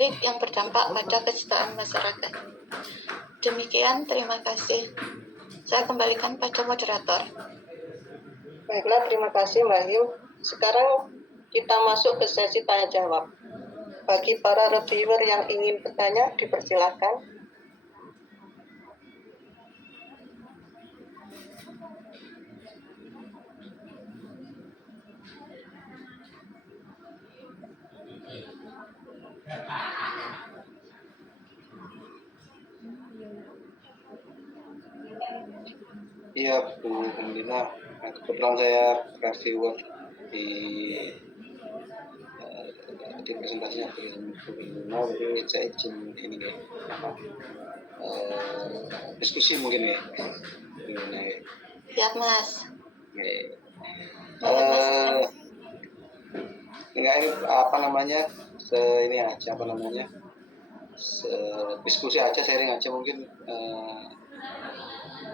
publik yang berdampak pada kesejahteraan masyarakat. Demikian, terima kasih. Saya kembalikan pada moderator. Baiklah, terima kasih Mbak Yu. Sekarang kita masuk ke sesi tanya jawab. Bagi para reviewer yang ingin bertanya, dipersilakan. Iya, Bu Lina. Kebetulan saya reviewer di presentasinya Bu Lina, jadi saya izin ini ya, diskusi mungkin ya. Siap, Mas. Enggak, ini apa namanya, ini aja apa namanya, diskusi aja, sharing aja mungkin.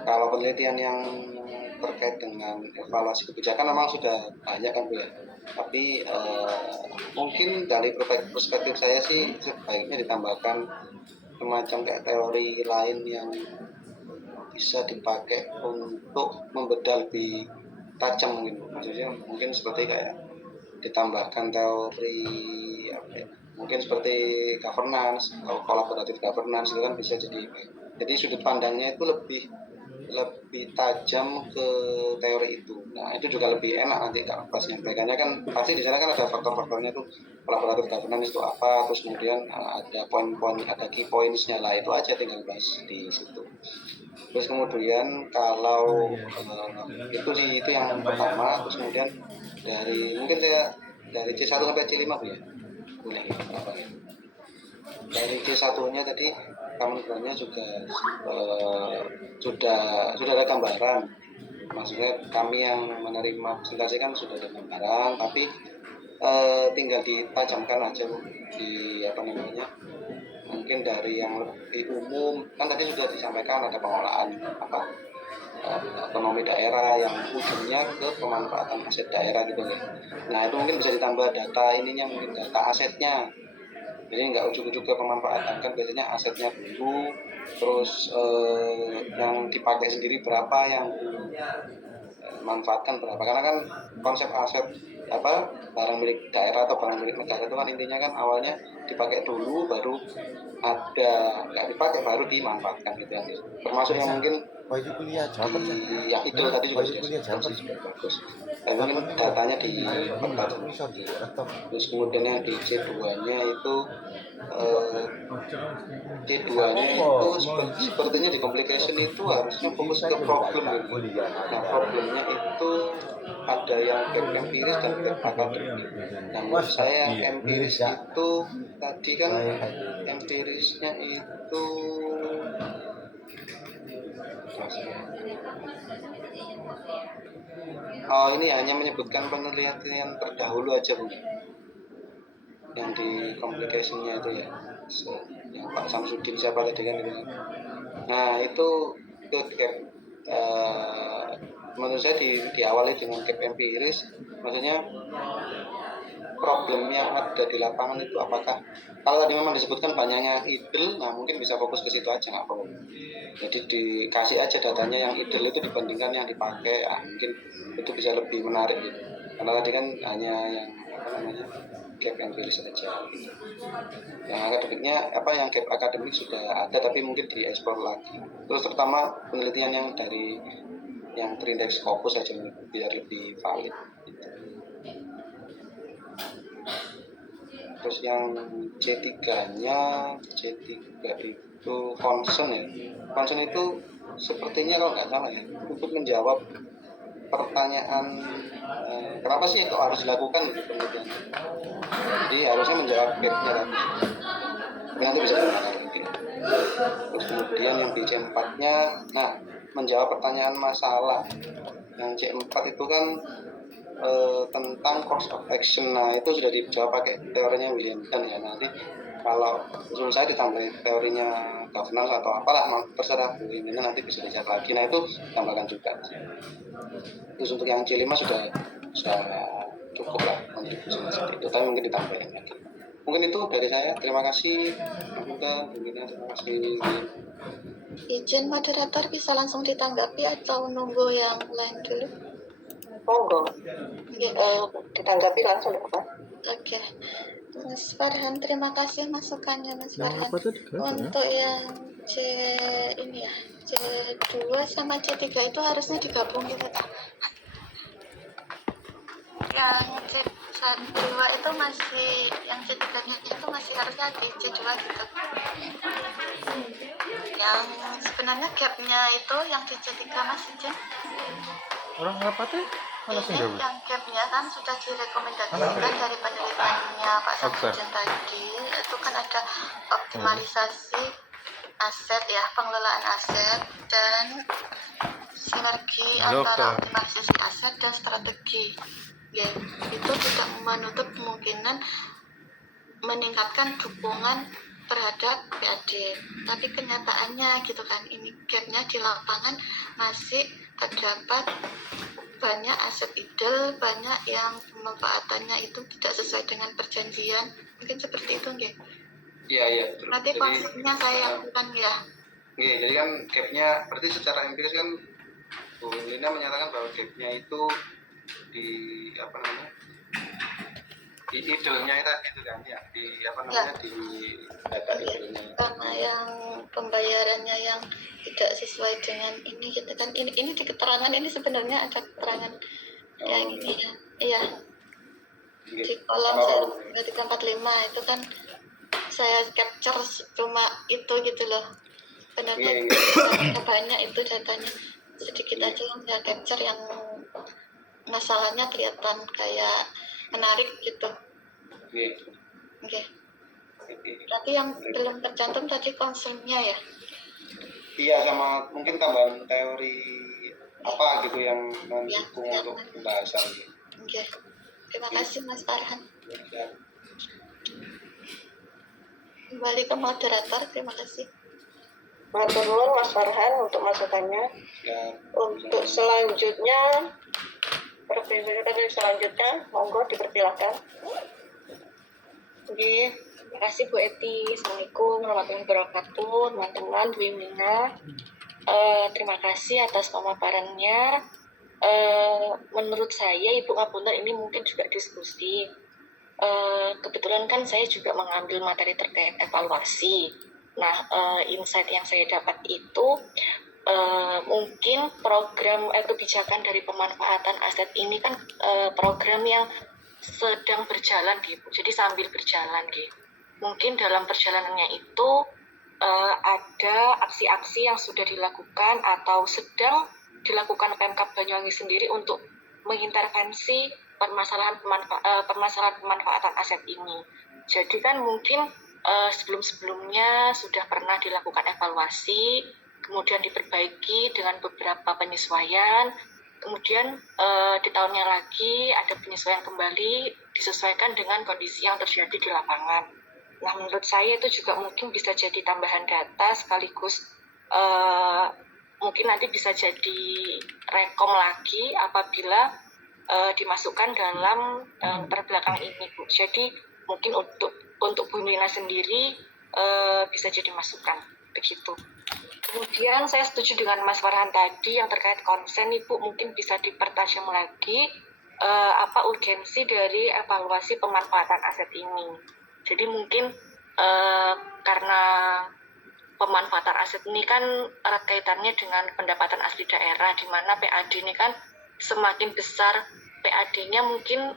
Kalau penelitian yang terkait dengan evaluasi kebijakan memang sudah banyak kan Bu ya, tapi mungkin dari perspektif saya sih sebaiknya ditambahkan semacam kayak teori lain yang bisa dipakai untuk membedah lebih tajam mungkin. Maksudnya mungkin seperti kayak ditambahkan teori apa ya, mungkin seperti governance atau collaborative governance, itu kan bisa jadi sudut pandangnya itu lebih tajam ke teori itu. Nah, itu juga lebih enak nanti kalau pas nyampaikannya kan pasti di sana kan ada faktor-faktornya tuh, collaborative governance itu apa, terus kemudian ada poin-poin, ada key points-nya lah, itu aja tinggal bahas di situ. Terus kemudian kalau itu yang pertama. Terus kemudian mungkin saya dari C1 sampai C5 Bu ya, boleh apa ya? Dari C1-nya tadi teman-temannya juga sudah ada gambaran. Maksudnya kami yang menerima presentasi kan sudah ada gambaran, tapi tinggal ditajamkan aja Bu, di apa namanya, mungkin dari yang lebih umum kan tadi sudah disampaikan ada pengelolaan ekonomi daerah yang ujungnya ke pemanfaatan aset daerah gitu ya. Nah, itu mungkin bisa ditambah data ininya, mungkin data asetnya. Jadi nggak ujuk-ujuk ke pemanfaatan, kan biasanya asetnya dulu, terus yang dipakai sendiri berapa, yang dimanfaatkan berapa. Karena kan konsep aset barang milik daerah atau barang milik negara itu kan intinya kan awalnya dipakai dulu, baru nggak dipakai baru dimanfaatkan gitu ya. Termasuk yang mungkin yang itu tadi juga bagus. Mungkin datanya di terus kemudian yang di C2-nya itu sepertinya di complication itu harusnya fokus ke problem gitu. Nah, problemnya itu ada yang gap empiris dan gap akademik. Nah, menurut saya yang empiris itu tadi kan empirisnya itu ini hanya menyebutkan penelitian terdahulu aja Bu, yang di complication-nya itu ya, yang Pak Samsudin siapa tadi kan itu. Nah, itu gap menurut saya diawali dengan gap empiris. Maksudnya problem yang ada di lapangan itu apakah, kalau tadi memang disebutkan banyaknya idle, nah mungkin bisa fokus ke situ aja, nggak perlu. Jadi dikasih aja datanya yang idle itu dibandingkan yang dipakai, mungkin itu bisa lebih menarik gitu. Karena tadi kan hanya yang gap empiris saja gitu. Yang akademiknya yang gap akademik sudah ada tapi mungkin dieksplor lagi. Terus terutama penelitian yang terindeks Scopus saja biar lebih valid gitu. Terus yang C3-nya, C3 itu concern ya. Concern itu sepertinya kalau nggak salah ya, untuk menjawab pertanyaan kenapa sih itu harus dilakukan gitu penelitian. Jadi harusnya menjawab gap-nya tadi. Nanti bisa didengar lagi. Terus kemudian yang di C4-nya, menjawab pertanyaan masalah. Yang C4 itu kan tentang course of action. Nah, itu sudah dijawab pakai teorinya William Dunn ya. Nanti kalau menurut saya ditambah teorinya governance atau apalah, terserah Bu ini nanti bisa dijawab lagi. Nah, itu tambahkan juga. Terus untuk yang C5 sudah cukup lah kontribusinya seperti itu, tapi mungkin ditambahin lagi. Mungkin itu dari saya. Terima kasih, Bunda, Bu Mina, terima kasih. Izin moderator bisa langsung ditanggapi atau nunggu yang lain dulu? Monggo, Oke. ditanggapi langsung ya Pak. Oke. Mas Farhan, terima kasih masukannya Mas Yang Farhan. apa tadi kan? Untuk yang C ini ya, C2 sama C3 itu harusnya digabung gitu tak? Yang C2 itu masih, yang C3-nya itu masih harusnya di C2 gitu. Yang sebenarnya gapnya itu yang di C3 Mas Izin. Orang apa tuh? Mana sih Ini yang gapnya kan sudah direkomendasikan dari penelitiannya Pak Samsudin tadi. Itu kan ada optimalisasi aset ya, pengelolaan aset dan sinergi antara optimalisasi aset dan strategi. Ya, itu tidak menutup kemungkinan meningkatkan dukungan terhadap PAD. Tapi kenyataannya gitu kan, ini gapnya di lapangan masih terdapat banyak aset idle, banyak yang pemanfaatannya itu tidak sesuai dengan perjanjian. Mungkin seperti itu nggih. Iya. Nanti konsepnya saya lakukan ya. Jadi kan gapnya, berarti secara empiris kan Bu Lina menyatakan bahwa gapnya itu di apa namanya, di idolnya itu kan ya, di apa namanya, di data idolnya. Karena yang pembayarannya yang tidak sesuai dengan ini gitu kan, ini di keterangan ini sebenarnya ada keterangan yang ini ya, iya di kolom 345 itu kan saya capture cuma itu gitu loh, benar-benar banyak itu datanya, sedikit aja yang saya capture yang masalahnya kelihatan kayak menarik gitu. Oke. Berarti yang belum tercantum tadi concernnya ya? Iya, sama mungkin tambahan teori apa gitu yang mendukung untuk pembahasan. Oke. Terima kasih Mas Farhan. Kembali ke moderator, terima kasih. Matur nuwun Mas Farhan untuk masukannya. Untuk selanjutnya, presentasi selanjutnya, monggo dipersilakan. Oke, terima kasih Bu Eti. Assalamualaikum warahmatullahi wabarakatuh, teman-teman, Bu Imina. Terima kasih atas pemaparannya. Menurut saya, Ibu Ngapunten, ini mungkin juga diskusi. Kebetulan kan saya juga mengambil materi terkait evaluasi. Nah, insight yang saya dapat itu mungkin program kebijakan dari pemanfaatan aset ini kan program yang sedang berjalan gitu, jadi sambil berjalan gitu. Mungkin dalam perjalanannya itu ada aksi-aksi yang sudah dilakukan atau sedang dilakukan Pemkab Banyuwangi sendiri untuk mengintervensi permasalahan pemanfaatan aset ini. Jadi kan mungkin sebelum-sebelumnya sudah pernah dilakukan evaluasi, kemudian diperbaiki dengan beberapa penyesuaian. Kemudian di tahunnya lagi ada penyesuaian kembali disesuaikan dengan kondisi yang terjadi di lapangan. Nah, menurut saya itu juga mungkin bisa jadi tambahan data sekaligus mungkin nanti bisa jadi rekom lagi apabila dimasukkan dalam terbelakang ini, Bu. Jadi mungkin untuk Bu Mina sendiri bisa jadi masukan begitu. Kemudian saya setuju dengan Mas Farhan tadi yang terkait konsen, Ibu mungkin bisa dipertajam lagi apa urgensi dari evaluasi pemanfaatan aset ini. Jadi mungkin karena pemanfaatan aset ini kan erat kaitannya dengan pendapatan asli daerah, di mana PAD ini kan semakin besar PAD-nya mungkin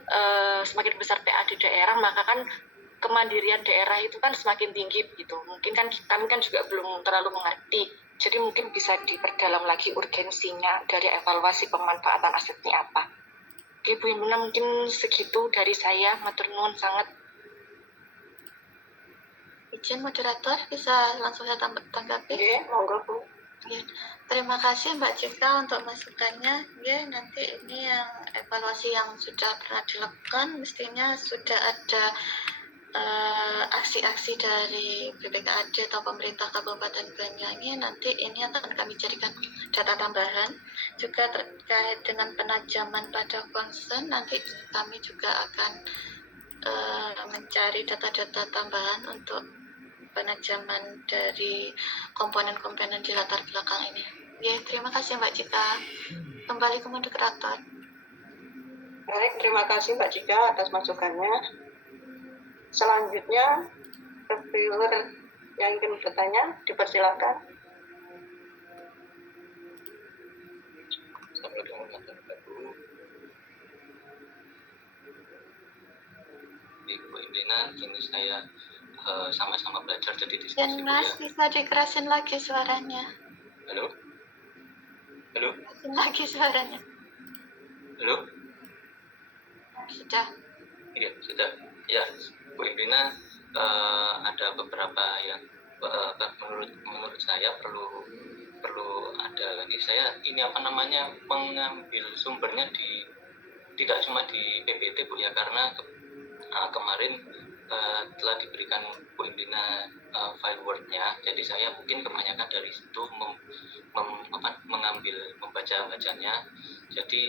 semakin besar PAD daerah, maka kan kemandirian daerah itu kan semakin tinggi gitu. Mungkin kan kami kan juga belum terlalu mengerti. Jadi mungkin bisa diperdalam lagi urgensinya dari evaluasi pemanfaatan asetnya apa. Oke, Bu Imina, mungkin segitu dari saya. Matur nuwun sangat. Izin moderator bisa langsung saya tanggapi? Oke, monggo Bu. Ya, terima kasih Mbak Cika untuk masukannya. Ya, nanti ini yang evaluasi yang sudah pernah dilakukan, mestinya sudah ada aksi-aksi dari BPKAD atau pemerintah Kabupaten Banyuwangi. Nanti ini akan kami jadikan data tambahan. Juga terkait dengan penajaman pada concern, nanti kami juga akan mencari data-data tambahan untuk penajaman dari komponen-komponen di latar belakang ini. Ya, terima kasih Mbak Cika. Kembali ke moderator. Baik, terima kasih Mbak Cika atas masukannya. Selanjutnya, reviewer yang ingin bertanya, dipersilakan. Assalamualaikum warahmatullahi wabarakatuh. Ibu Indina, kini saya sama-sama belajar jadi diskusi. Dan Mas, bisa dikerasin lagi suaranya. Halo? Halo? Kerasin lagi suaranya. Halo? Sudah. Iya, sudah. Ya, Bu Indina, ada beberapa yang menurut saya perlu ada lagi. Saya ini mengambil sumbernya tidak cuma di PPT Bu ya, karena kemarin telah diberikan Bu Indina file Word-nya, jadi saya mungkin kebanyakan dari situ membaca-bacanya. Jadi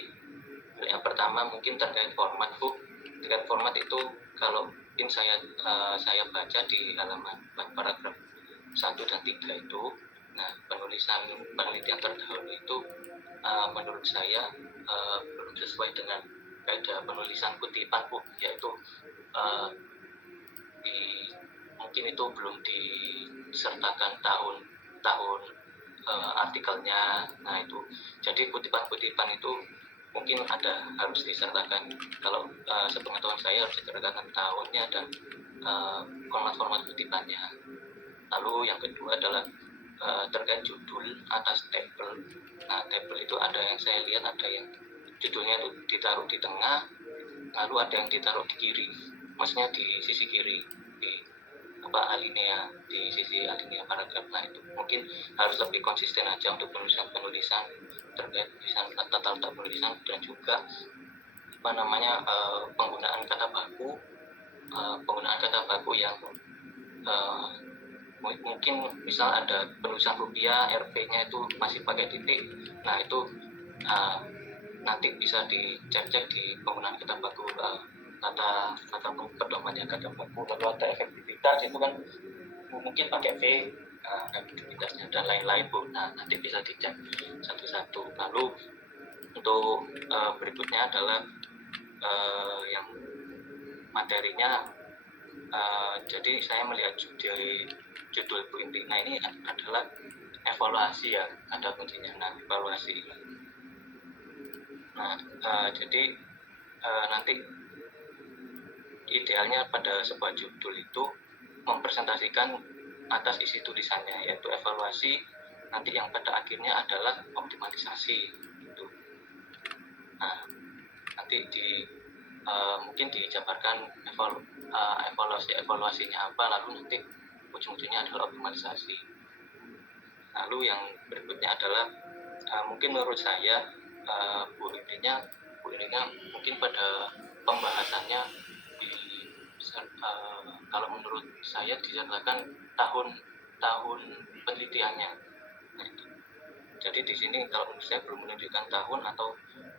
yang pertama mungkin terkait format Bu. Terkait format itu kalau mungkin saya baca di halaman paragraf 1 dan 3 itu, nah penelitian terdahulu itu menurut saya belum sesuai dengan kaidah penulisan kutipan Bu, yaitu mungkin itu belum disertakan tahun artikelnya. Nah itu, jadi kutipan-kutipan itu mungkin harus disertakan. Kalau sepengetahuan saya harus disertakan tahunnya dan format kutipannya. Lalu yang kedua adalah terkait judul atas tabel. Nah tabel itu ada yang saya lihat ada yang judulnya itu ditaruh di tengah, lalu ada yang ditaruh di kiri, maksudnya di sisi kiri, di alinea, di sisi alinea paragraf. Nah itu mungkin harus lebih konsisten aja untuk penulisan terkait tata letak penulisan, dan juga penggunaan kata baku yang mungkin misal ada penulisan rupiah, RP-nya itu masih pakai titik. Nah itu nanti bisa dicek di penggunaan kata baku, kata pedomannya kata baku. Lalu ada efektivitas, itu kan mungkin pakai V, efektivitasnya dan lain-lain Bu. Nah nanti bisa dicek satu-satu. Lalu untuk berikutnya adalah yang materinya. Jadi saya melihat judul Bu Indina ini adalah evaluasi ya, ada kuncinya. Nah evaluasi. Nah jadi nanti idealnya pada sebuah judul itu mempresentasikan atas isi tulisannya, yaitu evaluasi, nanti yang pada akhirnya adalah optimalisasi gitu. Nah nanti mungkin dijabarkan evaluasinya apa, lalu nanti ujung-ujungnya adalah optimalisasi. Lalu yang berikutnya adalah mungkin menurut saya Bu Indina mungkin pada pembahasannya kalau menurut saya disertakan tahun penelitiannya. Nah, itu. Jadi di sini kalau menurut saya belum menunjukkan tahun atau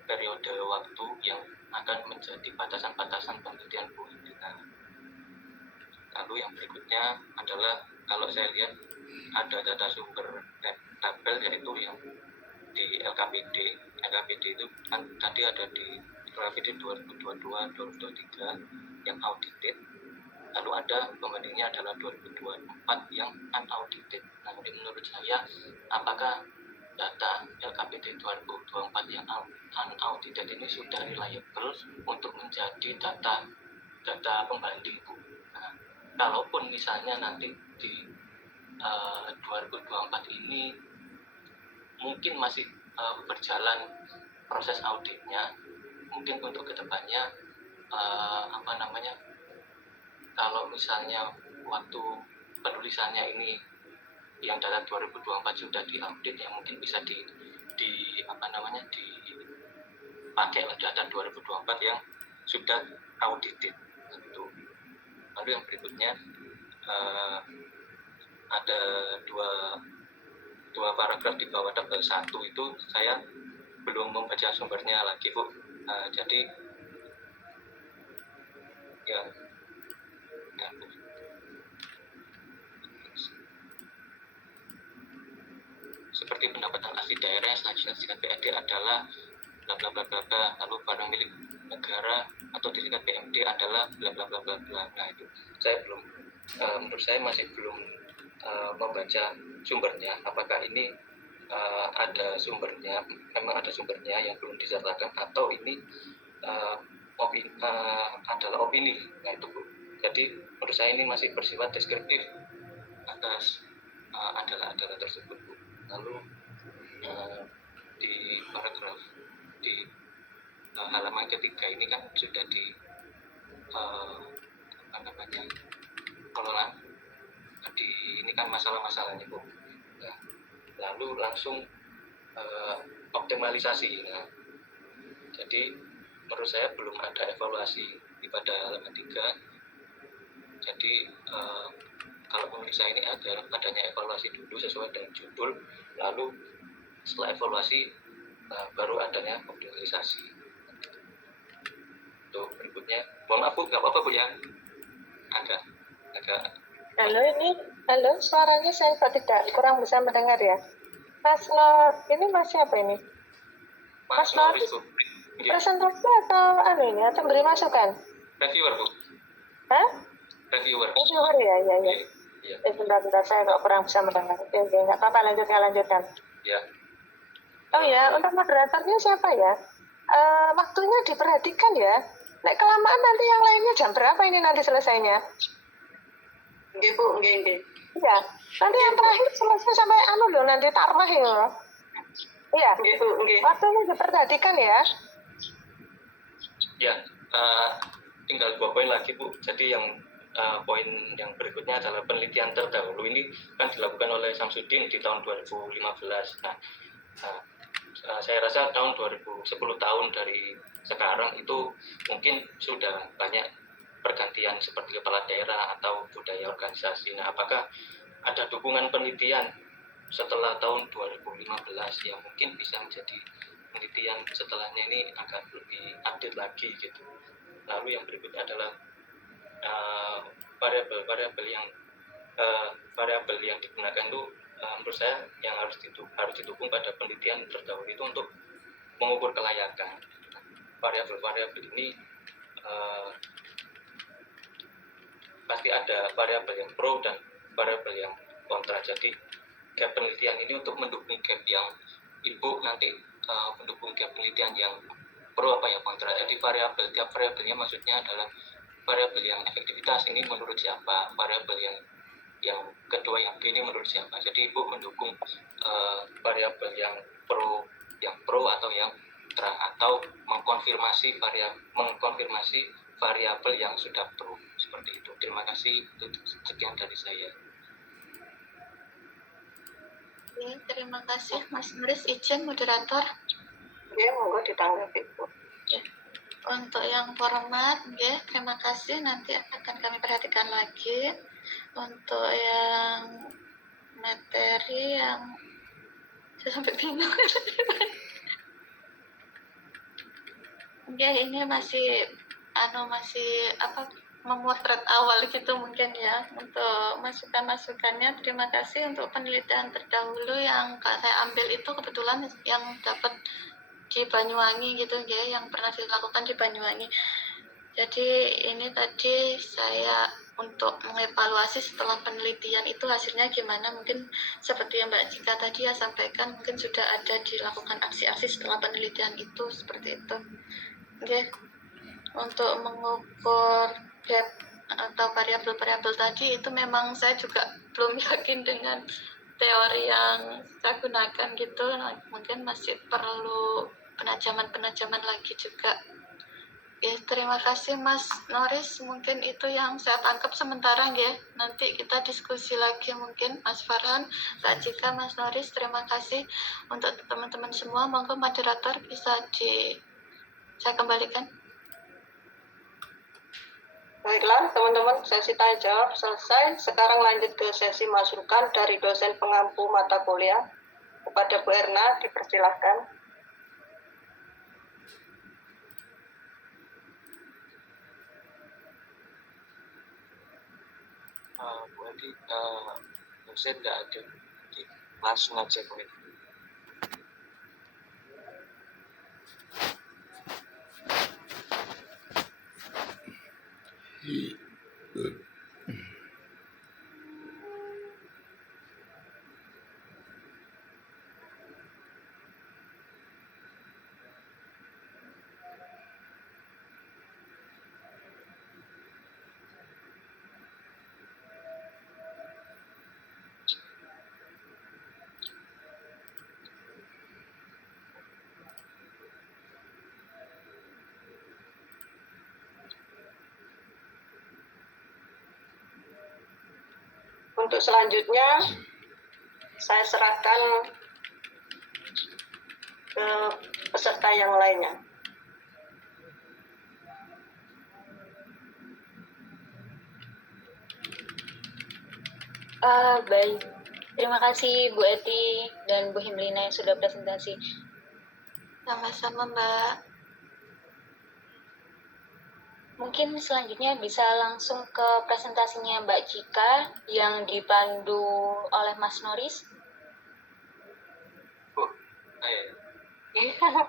periode waktu yang akan menjadi batasan-batasan penelitian Bu Indina. Lalu yang berikutnya adalah kalau saya lihat ada data sumber tabel, yaitu yang di LKPD itu kan tadi ada di LKPD 2022-2023 yang audited, lalu ada pembandingnya adalah 2024 yang unaudited. Nah jadi menurut saya, apakah data LKPD 2024 yang unaudited ini sudah reliable untuk menjadi data pembanding Bu? Nah, kalaupun misalnya nanti di 2024 ini mungkin masih berjalan proses auditnya, mungkin untuk kedepannya kalau misalnya waktu penulisannya ini yang data 2024 sudah diaudit, ya mungkin bisa dipakai data 2024 yang sudah audited gitu. Lalu yang berikutnya ada dua paragraf di bawah tabel 1 itu saya belum membaca sumbernya lagi Bu. Jadi ya seperti pendapatan asli daerah yang selanjutnya disingkat PAD adalah bla bla bla bla bla, lalu barang milik negara atau disingkat PMD adalah bla bla bla bla bla. Nah itu saya belum, menurut saya masih belum membaca sumbernya, apakah ini ada sumbernya, memang ada sumbernya yang belum disertakan, atau ini adalah opini. Nah itu Bu. Jadi menurut saya ini masih bersifat deskriptif atas adalah tersebut Bu. Lalu di paragraf di halaman ketiga ini kan sudah di apa namanya, pengelolaan di ini kan masalah-masalahnya Bu. Nah, lalu langsung optimalisasi. Nah, jadi menurut saya belum ada evaluasi di pada halaman 3. Jadi kalau menurut saya ini adanya evaluasi dulu sesuai dengan judul, lalu setelah evaluasi baru adanya optimalisasi. Untuk berikutnya, mohon maaf Bu, nggak apa-apa Bu ya, agak Halo, suaranya saya kok tidak kurang bisa mendengar ya. Mas ini Mas siapa ini? Mas Noris, Bu. presentasi atau ini atau beri masukan? Reviewer Bu. Hah? Reviewer. Reviewer ya. Iya. Bentar, saya kok kurang bisa mendengar. Oke, nggak apa-apa, lanjutkan. Ya. Oh ya, untuk moderatornya siapa ya? Waktunya diperhatikan ya. Nek kelamaan nanti yang lainnya jam berapa ini nanti selesainya? Nggih Bu, nggih. Iya, nanti yang terakhir selesai sampai nanti tarawih loh. Iya, Nggih Bu, nggih. waktunya diperhatikan ya. Ya, tinggal 2 poin lagi Bu. Jadi yang poin yang berikutnya adalah penelitian terdahulu ini kan dilakukan oleh Samsudin di tahun 2015. Nah, saya rasa tahun 2010 tahun dari sekarang itu mungkin sudah banyak pergantian seperti kepala daerah atau budaya organisasi. Nah, apakah ada dukungan penelitian setelah tahun 2015 yang mungkin bisa menjadi penelitian setelahnya ini agak lebih update lagi gitu. Lalu yang berikutnya adalah variabel yang digunakan itu menurut saya yang harus didukung pada penelitian terdahulu itu untuk mengukur kelayakan. Variabel ini pasti ada variabel yang pro dan variabel yang kontra. Jadi gap penelitian ini untuk mendukung gap yang Ibu nanti mendukung gap penelitian yang pro apa yang kontra. Jadi tiap variabelnya maksudnya adalah variabel yang efektivitas ini menurut siapa, variabel yang kedua yang B ini menurut siapa. Jadi Ibu mendukung variabel yang pro atau yang kontra, atau mengkonfirmasi variabel yang sudah pro, seperti itu. Terima kasih, itu sekian dari saya. Oke, terima kasih Mas Nuris. Izin moderator. Oke, monggo ditanggapi Bu. Untuk yang format, terima kasih. Nanti akan kami perhatikan lagi. Untuk yang materi yang saya sampai bingung. Ini masih memotret awal gitu mungkin ya. Untuk masukan-masukannya, terima kasih. Untuk penelitian terdahulu yang saya ambil itu kebetulan yang dapat di Banyuwangi gitu ya, yang pernah dilakukan di Banyuwangi. Jadi ini tadi saya untuk mengevaluasi setelah penelitian itu hasilnya gimana, mungkin seperti yang Mbak Cika tadi ya sampaikan, mungkin sudah ada dilakukan aksi-aksi setelah penelitian itu, seperti itu. Untuk mengukur gap atau variabel-variabel tadi itu memang saya juga belum yakin dengan teori yang saya gunakan gitu. Mungkin masih perlu penajaman lagi juga. Terima kasih Mas Noris. Mungkin itu yang saya tangkap sementara ya. Nanti kita diskusi lagi mungkin Mas Farhan, Mbak Cika, Mas Noris. Terima kasih untuk teman-teman semua. Monggo moderator bisa saya kembalikan. Baiklah teman-teman, sesi tanya jawab selesai. Sekarang lanjut ke sesi masukan dari dosen pengampu mata kuliah. Kepada Bu Erna dipersilahkan. Bu Adi, saya tidak ada, langsung aja Bu Adi. untuk selanjutnya saya serahkan ke peserta yang lainnya. Baik. Terima kasih Bu Eti dan Bu Himlina yang sudah presentasi. Sama-sama Mbak. Mungkin selanjutnya bisa langsung ke presentasinya Mbak Cika yang dipandu oleh Mas Noris. Oh, ayo.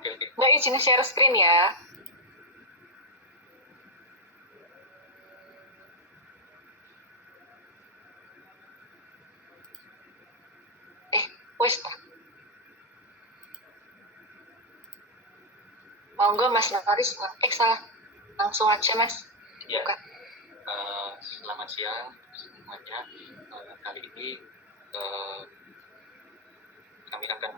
Oke. Mbak izin share screen ya. Wes. Monggo Mas Noris. Salah. Langsung aja Mas. Ya. Buka. Selamat siang semuanya. Kali ini kami akan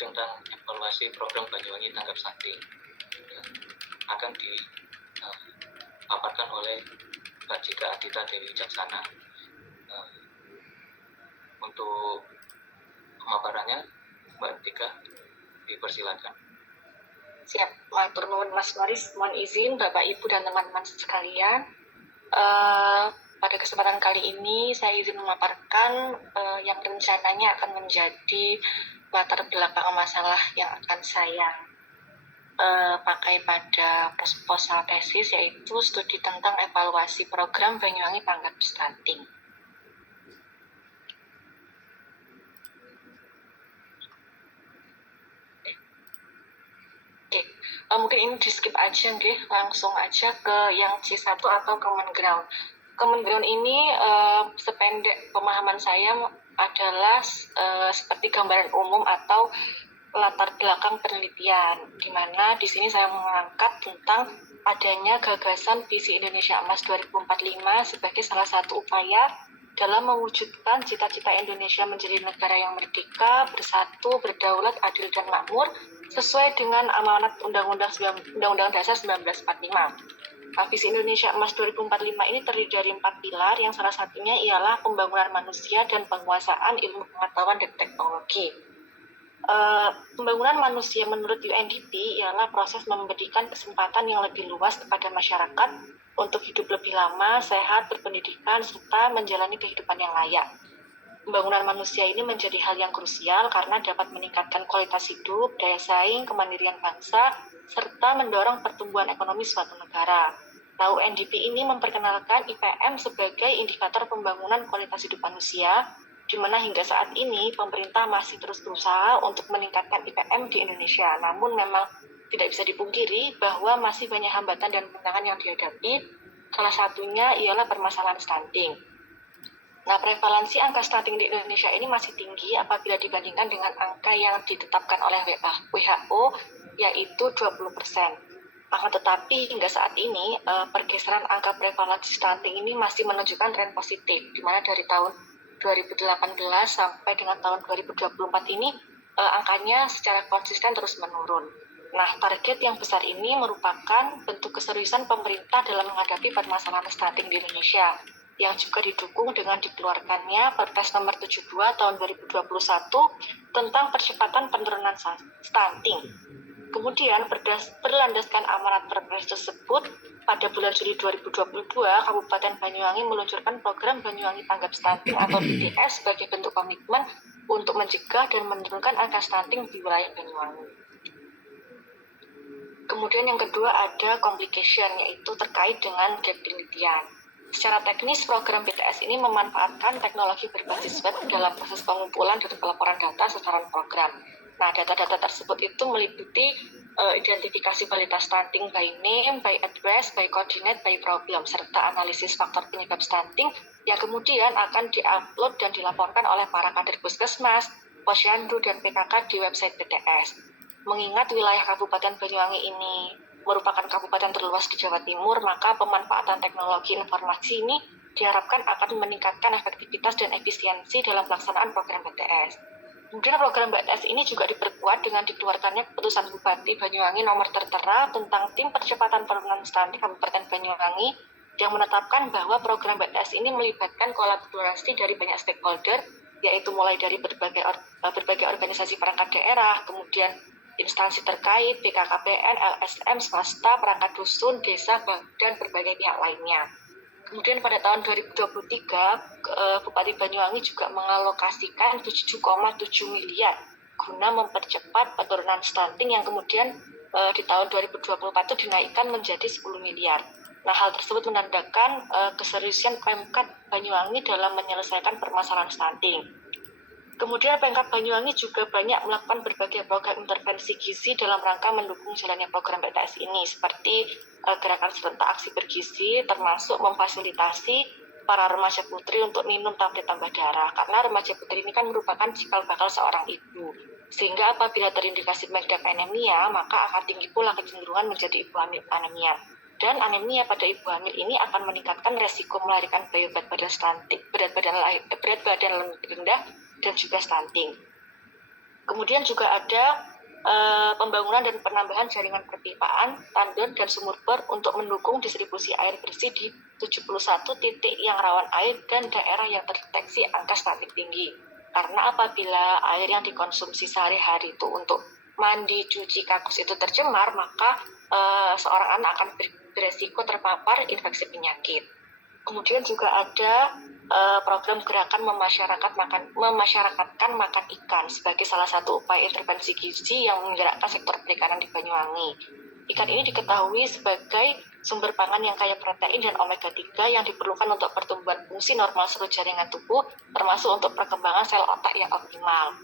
tentang evaluasi program Banyuwangi Tanggap Stunting akan dipaparkan oleh Mbak Cika Adita Dewi Wijaksana. Untuk pemaparannya Mbak Cika dipersilakan. Siap, matur nuwun Mas Noris. Mohon izin Bapak Ibu dan teman-teman sekalian. Pada kesempatan kali ini saya izin memaparkan yang rencananya akan menjadi latar belakang masalah yang akan saya pakai pada proposal tesis, yaitu studi tentang evaluasi program Banyuwangi Tanggap Stunting. Mungkin ini di skip aja langsung aja ke yang C1 atau Common Ground. Common Ground ini sependek pemahaman saya adalah seperti gambaran umum atau latar belakang penelitian, di mana di sini saya mengangkat tentang adanya gagasan Visi Indonesia Emas 2045 sebagai salah satu upaya dalam mewujudkan cita-cita Indonesia menjadi negara yang merdeka, bersatu, berdaulat, adil, dan makmur, sesuai dengan amanat Undang-Undang Dasar 1945. Visi Indonesia Emas 2045 ini terdiri dari 4 pilar, yang salah satunya ialah pembangunan manusia dan penguasaan ilmu pengetahuan dan teknologi. Pembangunan manusia menurut UNDP ialah proses memberikan kesempatan yang lebih luas kepada masyarakat untuk hidup lebih lama, sehat, berpendidikan, serta menjalani kehidupan yang layak. Pembangunan manusia ini menjadi hal yang krusial karena dapat meningkatkan kualitas hidup, daya saing, kemandirian bangsa, serta mendorong pertumbuhan ekonomi suatu negara. Nah, UNDP ini memperkenalkan IPM sebagai indikator pembangunan kualitas hidup manusia, di mana hingga saat ini pemerintah masih terus berusaha untuk meningkatkan IPM di Indonesia. Namun memang tidak bisa dipungkiri bahwa masih banyak hambatan dan tantangan yang dihadapi. Salah satunya ialah permasalahan stunting. Nah, prevalensi angka stunting di Indonesia ini masih tinggi apabila dibandingkan dengan angka yang ditetapkan oleh WHO, yaitu 20%. Akan tetapi hingga saat ini pergeseran angka prevalensi stunting ini masih menunjukkan tren positif, di mana dari tahun 2018 sampai dengan tahun 2024 ini angkanya secara konsisten terus menurun. Nah, target yang besar ini merupakan bentuk keseriusan pemerintah dalam menghadapi permasalahan stunting di Indonesia, yang juga didukung dengan dikeluarkannya Perpres Nomor 72 Tahun 2021 tentang percepatan penurunan stunting. Kemudian berlandaskan amanat Perpres tersebut, pada bulan Juli 2022, Kabupaten Banyuwangi meluncurkan program Banyuwangi Tanggap Stunting atau BTS sebagai bentuk komitmen untuk mencegah dan menurunkan angka stunting di wilayah Banyuwangi. Kemudian yang kedua ada complication, yaitu terkait dengan gap penelitian. Secara teknis, program BTS ini memanfaatkan teknologi berbasis web dalam proses pengumpulan dan pelaporan data sasaran program. Nah, data-data tersebut itu meliputi identifikasi kualitas stunting by name, by address, by coordinate, by problem, serta analisis faktor penyebab stunting yang kemudian akan diupload dan dilaporkan oleh para kader puskesmas, posyandu, dan PKK di website BTS. Mengingat wilayah Kabupaten Banyuwangi ini merupakan kabupaten terluas di Jawa Timur, maka pemanfaatan teknologi informasi ini diharapkan akan meningkatkan efektivitas dan efisiensi dalam pelaksanaan program BTS. Kemudian program BTS ini juga diperkuat dengan dikeluarkannya keputusan Bupati Banyuwangi nomor tertera tentang tim percepatan penurunan stunting Kabupaten Banyuwangi yang menetapkan bahwa program BTS ini melibatkan kolaborasi dari banyak stakeholder, yaitu mulai dari berbagai organisasi perangkat daerah, kemudian instansi terkait, BKKBN, LSM, swasta, perangkat dusun, desa, dan berbagai pihak lainnya. Kemudian pada tahun 2023, Bupati Banyuwangi juga mengalokasikan 7,7 miliar guna mempercepat penurunan stunting yang kemudian di tahun 2024 itu dinaikkan menjadi 10 miliar. Nah, hal tersebut menandakan keseriusan Pemkab Banyuwangi dalam menyelesaikan permasalahan stunting. Kemudian Pemkab Banyuwangi juga banyak melakukan berbagai program intervensi gizi dalam rangka mendukung jalannya program BTS ini, seperti gerakan serentak aksi bergizi, termasuk memfasilitasi para remaja putri untuk minum tablet tambah darah, karena remaja putri ini kan merupakan cikal bakal seorang ibu. Sehingga apabila terindikasi mengidap anemia, maka akan tinggi pula kecenderungan menjadi ibu hamil anemia. Dan anemia pada ibu hamil ini akan meningkatkan resiko melahirkan bayi berat badan lebih rendah dan juga stunting. Kemudian juga ada pembangunan dan penambahan jaringan perpipaan, tandon, dan sumur bor untuk mendukung distribusi air bersih di 71 titik yang rawan air dan daerah yang terdeteksi angka stunting tinggi. Karena apabila air yang dikonsumsi sehari-hari itu untuk mandi, cuci, kakus itu tercemar, maka seorang anak akan beresiko terpapar infeksi penyakit. Kemudian juga ada program gerakan memasyarakatkan makan ikan sebagai salah satu upaya intervensi gizi yang menggerakkan sektor perikanan di Banyuwangi. Ikan ini diketahui sebagai sumber pangan yang kaya protein dan omega 3 yang diperlukan untuk pertumbuhan fungsi normal seluruh jaringan tubuh, termasuk untuk perkembangan sel otak yang optimal.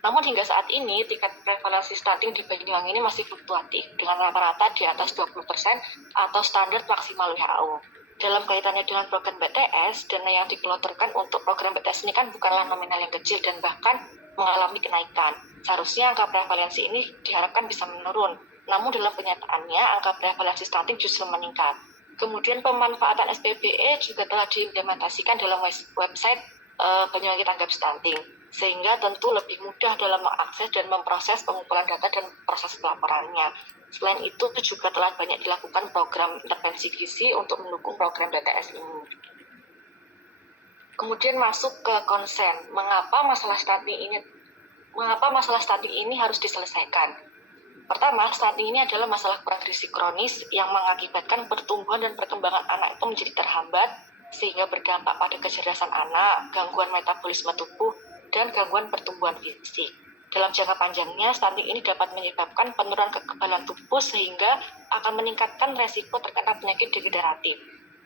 Namun hingga saat ini, tingkat prevalensi stunting di Banyuwangi ini masih fluktuatif, dengan rata-rata di atas 20% atau standar maksimal WHO. Dalam kaitannya dengan program BTS, dana yang digelontorkan untuk program BTS ini kan bukanlah nominal yang kecil dan bahkan mengalami kenaikan. Seharusnya angka prevalensi ini diharapkan bisa menurun, namun dalam kenyataannya angka prevalensi stunting justru meningkat. Kemudian pemanfaatan SPBE juga telah diimplementasikan dalam website Banyuwangi Tanggap Stunting, sehingga tentu lebih mudah dalam mengakses dan memproses pengumpulan data dan proses pelaporannya. Selain itu juga telah banyak dilakukan program intervensi gizi untuk mendukung program BTS ini. Kemudian masuk ke konsen, mengapa masalah stunting ini harus diselesaikan. Pertama, stunting ini adalah masalah kurang gizi kronis yang mengakibatkan pertumbuhan dan perkembangan anak itu menjadi terhambat, sehingga berdampak pada kecerdasan anak, gangguan metabolisme tubuh, dan gangguan pertumbuhan fisik. Dalam jangka panjangnya, stunting ini dapat menyebabkan penurunan kekebalan tubuh sehingga akan meningkatkan resiko terkena penyakit degeneratif.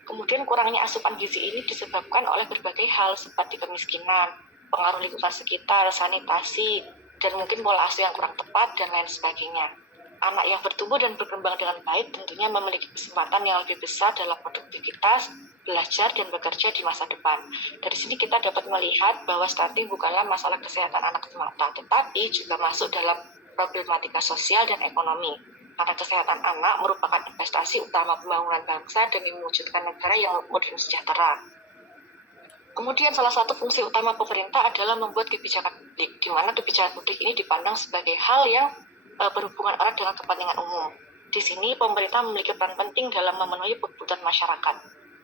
Kemudian kurangnya asupan gizi ini disebabkan oleh berbagai hal seperti kemiskinan, pengaruh lingkungan sekitar, sanitasi, dan mungkin pola asuh yang kurang tepat, dan lain sebagainya. Anak yang bertumbuh dan berkembang dengan baik tentunya memiliki kesempatan yang lebih besar dalam produktivitas, belajar, dan bekerja di masa depan. Dari sini kita dapat melihat bahwa stunting bukanlah masalah kesehatan anak semata, tetapi juga masuk dalam problematika sosial dan ekonomi. Karena kesehatan anak merupakan investasi utama pembangunan bangsa demi mewujudkan negara yang modern sejahtera. Kemudian salah satu fungsi utama pemerintah adalah membuat kebijakan publik, di mana kebijakan publik ini dipandang sebagai hal yang berhubungan erat dengan kepentingan umum. Di sini pemerintah memiliki peran penting dalam memenuhi kebutuhan masyarakat.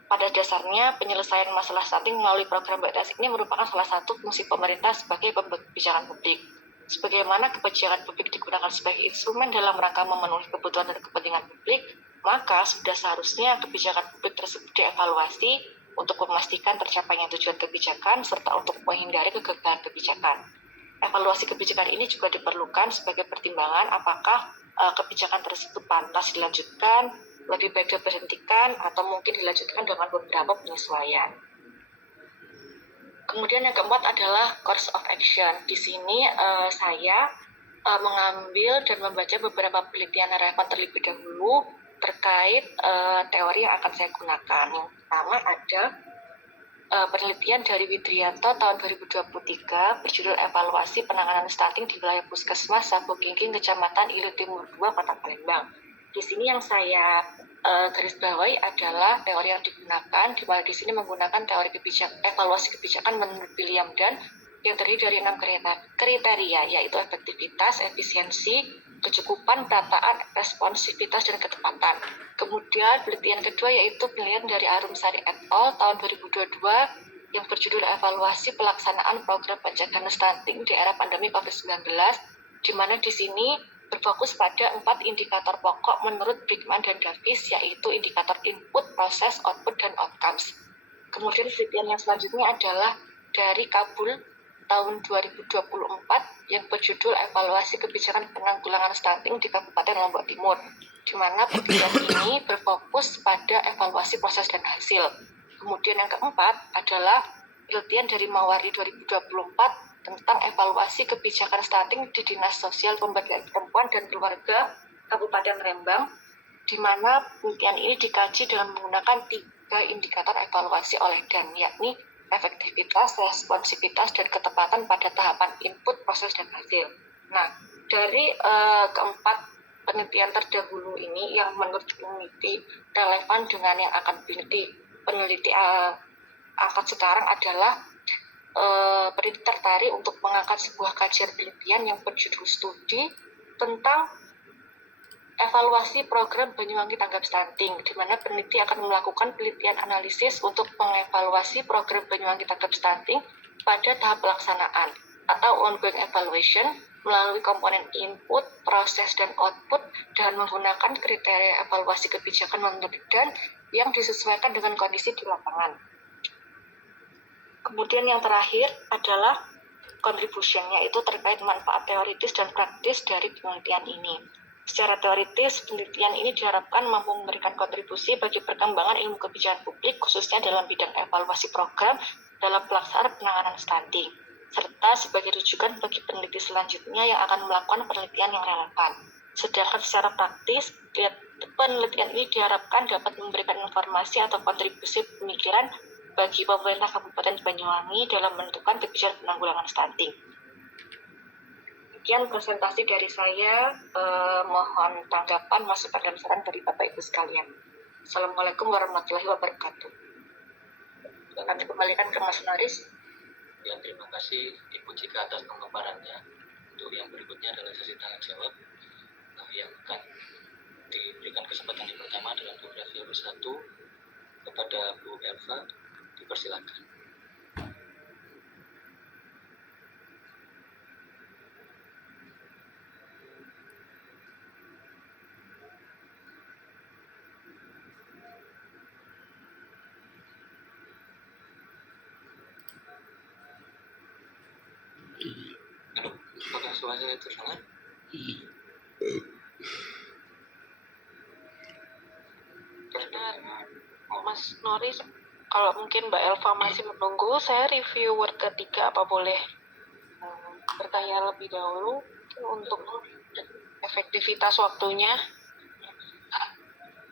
Pada dasarnya, penyelesaian masalah stunting melalui program BTS ini merupakan salah satu fungsi pemerintah sebagai pembuat kebijakan publik. Sebagaimana kebijakan publik digunakan sebagai instrumen dalam rangka memenuhi kebutuhan dan kepentingan publik, maka sudah seharusnya kebijakan publik tersebut dievaluasi untuk memastikan tercapainya tujuan kebijakan serta untuk menghindari kegagalan kebijakan. Evaluasi kebijakan ini juga diperlukan sebagai pertimbangan apakah kebijakan tersebut pantas dilanjutkan, lebih baik diberhentikan, atau mungkin dilanjutkan dengan beberapa penyesuaian. Kemudian yang keempat adalah course of action. Di sini saya mengambil dan membaca beberapa penelitian relevan terlebih dahulu terkait teori yang akan saya gunakan. Yang pertama ada penelitian dari Widrianto tahun 2023 berjudul Evaluasi Penanganan Stunting di Wilayah Puskesmas Sabukingking, Kecamatan Ilir Timur 2, Kota Palembang. Di sini yang saya garis bawahi adalah teori yang digunakan, di mana di sini menggunakan teori evaluasi kebijakan menurut William Dunn yang terdiri dari 6 kriteria, yaitu efektivitas, efisiensi, kecukupan, perataan, responsivitas, dan ketepatan. Kemudian penelitian kedua yaitu penelitian dari Arumsari et al. Tahun 2022 yang berjudul evaluasi pelaksanaan program pencegahan stunting di era pandemi COVID-19, di mana di sini berfokus pada 4 indikator pokok menurut Brickman dan Davis, yaitu indikator input, proses, output, dan outcomes. Kemudian penelitian yang selanjutnya adalah dari Kabul tahun 2024 yang berjudul evaluasi kebijakan penanggulangan stunting di Kabupaten Lombok Timur, di mana penelitian ini berfokus pada evaluasi proses dan hasil. Kemudian yang keempat adalah penelitian dari Mawardi 2024 tentang evaluasi kebijakan stunting di Dinas Sosial Pemberdayaan Perempuan dan Keluarga Kabupaten Rembang, di mana penelitian ini dikaji dengan menggunakan 3 indikator evaluasi oleh Dan, yakni efektivitas, responsivitas, dan ketepatan pada tahapan input, proses, dan hasil. Nah, dari keempat penelitian terdahulu ini yang menurut peneliti relevan dengan yang akan peneliti angkat sekarang adalah peneliti tertarik untuk mengangkat sebuah kajian penelitian yang berjudul studi tentang evaluasi program Banyuwangi Tanggap Stunting, di mana peneliti akan melakukan penelitian analisis untuk mengevaluasi program Banyuwangi Tanggap Stunting pada tahap pelaksanaan atau ongoing evaluation melalui komponen input, proses, dan output dengan menggunakan kriteria evaluasi kebijakan menurut Dan yang disesuaikan dengan kondisi di lapangan. Kemudian yang terakhir adalah contribution, yaitu terkait manfaat teoritis dan praktis dari penelitian ini. Secara teoritis, penelitian ini diharapkan mampu memberikan kontribusi bagi perkembangan ilmu kebijakan publik, khususnya dalam bidang evaluasi program dalam pelaksanaan penanganan stunting, serta sebagai rujukan bagi peneliti selanjutnya yang akan melakukan penelitian yang relevan. Sedangkan secara praktis, penelitian ini diharapkan dapat memberikan informasi atau kontribusi pemikiran bagi pemerintah Kabupaten Banyuwangi dalam menentukan kebijakan penanggulangan stunting. Sekian presentasi dari saya, mohon tanggapan, masukan, dan saran dari Bapak Ibu sekalian. Assalamualaikum warahmatullahi wabarakatuh. Kami kembalikan ke Mas Noris. Ya, terima kasih Ibu Cika atas pemaparannya. Untuk yang berikutnya adalah sesi tanya jawab. Yang akan diberikan kesempatan yang pertama adalah Bu Grafiarus 1 kepada Bu Elva. Dipersilakan. Halo, apakah suara saya terdengar? Mas Noris, kalau mungkin Mbak Elva masih menunggu, saya review Word ketiga, apa boleh bertanya lebih dahulu untuk efektivitas waktunya?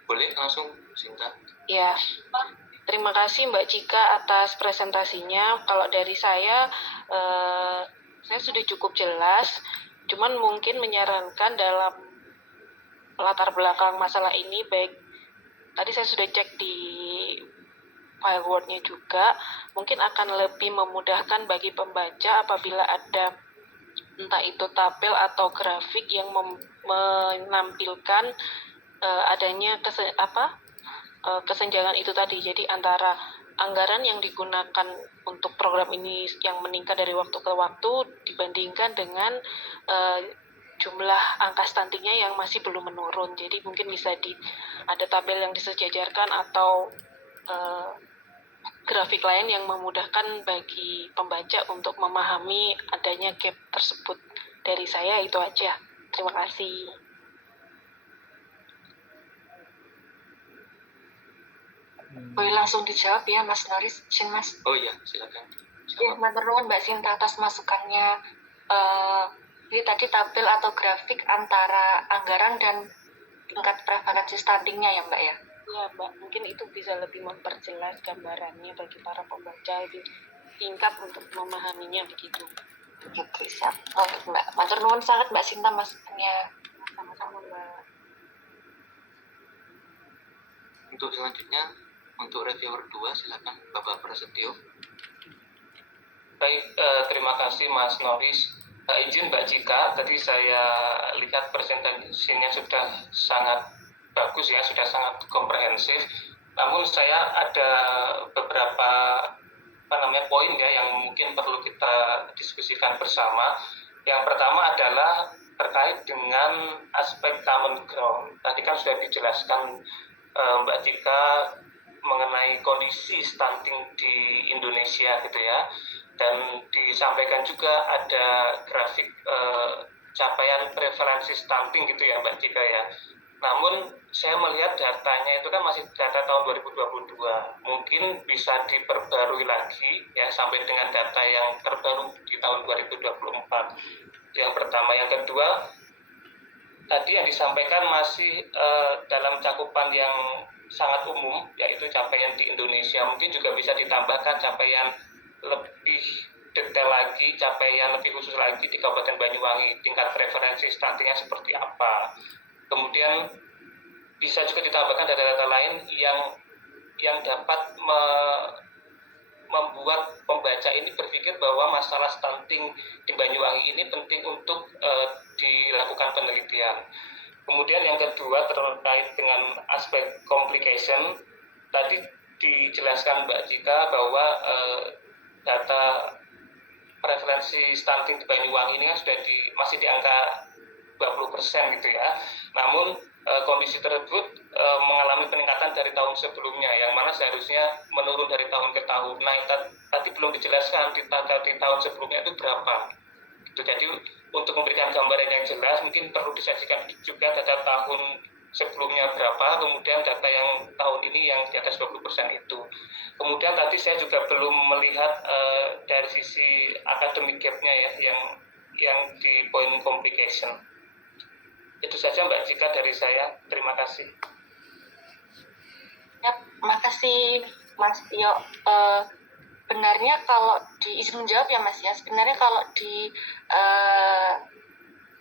Boleh langsung, Sinta. Ya, terima kasih Mbak Cika atas presentasinya. Kalau dari saya sudah cukup jelas, cuman mungkin menyarankan dalam latar belakang masalah ini, baik tadi saya sudah cek di file Word-nya juga, mungkin akan lebih memudahkan bagi pembaca apabila ada entah itu tabel atau grafik yang menampilkan adanya kesenjangan itu tadi. Jadi antara anggaran yang digunakan untuk program ini yang meningkat dari waktu ke waktu dibandingkan dengan jumlah angka stuntingnya yang masih belum menurun. Jadi mungkin bisa ada tabel yang disejajarkan atau grafik lain yang memudahkan bagi pembaca untuk memahami adanya gap tersebut. Dari saya itu aja. Terima kasih. Boleh langsung dijawab ya Mas Noris, Shin Mas. Oh iya, silakan. Ya, matur nuwun Mbak Sinta atas masukannya. Jadi tadi tabel atau grafik antara anggaran dan tingkat prevalensi stuntingnya ya Mbak ya? Ya Mbak, mungkin itu bisa lebih memperjelas gambarannya bagi para pembaca, lebih singkat untuk memahaminya begitu. Oke, siap. Oke Mbak, matur nuwun sangat Mbak Sinta masukannya. Sama-sama Mbak. Untuk selanjutnya, untuk reviewer 2, silakan Bapak Prasetyo. Baik, terima kasih Mas Noris. Izin Mbak Cika, tadi saya lihat presentasinya sudah sangat bagus ya, sudah sangat komprehensif. Namun saya ada beberapa poin ya yang mungkin perlu kita diskusikan bersama. Yang pertama adalah terkait dengan aspek common ground. Tadi kan sudah dijelaskan Mbak Cika mengenai kondisi stunting di Indonesia gitu ya, dan disampaikan juga ada grafik capaian prevalensi stunting gitu ya Mbak Cika ya. Namun saya melihat datanya itu kan masih data tahun 2022, mungkin bisa diperbarui lagi ya sampai dengan data yang terbaru di tahun 2024. Yang pertama. Yang kedua, tadi yang disampaikan masih dalam cakupan yang sangat umum, yaitu capaian di Indonesia. Mungkin juga bisa ditambahkan capaian lebih detail lagi, capaian lebih khusus lagi di Kabupaten Banyuwangi, tingkat preferensi stuntingnya seperti apa. Kemudian bisa juga ditambahkan data-data lain yang dapat membuat pembaca ini berpikir bahwa masalah stunting di Banyuwangi ini penting untuk dilakukan penelitian. Kemudian yang kedua terkait dengan aspek complication, tadi dijelaskan Mbak Cika bahwa data prevalensi stunting di Banyuwangi ini kan sudah masih di angka 20% gitu ya. Namun kondisi tersebut mengalami peningkatan dari tahun sebelumnya, yang mana seharusnya menurun dari tahun ke tahun. Nah, tadi belum dijelaskan di tahun sebelumnya itu berapa. Jadi untuk memberikan gambaran yang jelas, mungkin perlu disajikan juga data tahun sebelumnya berapa, kemudian data yang tahun ini yang di atas 20% itu. Kemudian tadi saya juga belum melihat dari sisi academic gap-nya ya, yang di point complication. Itu saja Mbak Cika dari saya. Terima kasih. Ya, makasih Mas Tio. Benarnya kalau izin menjawab ya Mas ya, sebenarnya kalau di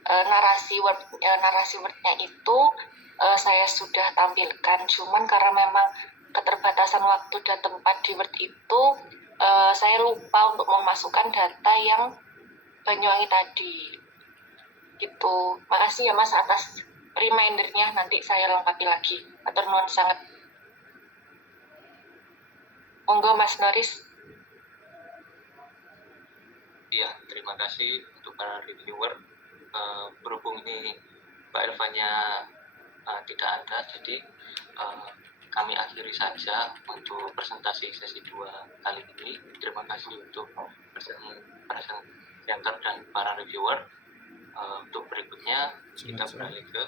narasi wordnya itu saya sudah tampilkan, cuman karena memang keterbatasan waktu dan tempat di Word itu saya lupa untuk memasukkan data yang Banyuwangi tadi gitu. Makasih ya Mas atas remindernya, nanti saya lengkapi lagi. Atur nuwun sangat. Monggo Mas Noris. Iya, terima kasih untuk para reviewer. Berhubung ini Mbak Elvanya tidak ada, jadi kami akhiri saja untuk presentasi sesi 2 kali ini. Terima kasih untuk presenter dan para reviewer. Untuk berikutnya kita beralih ke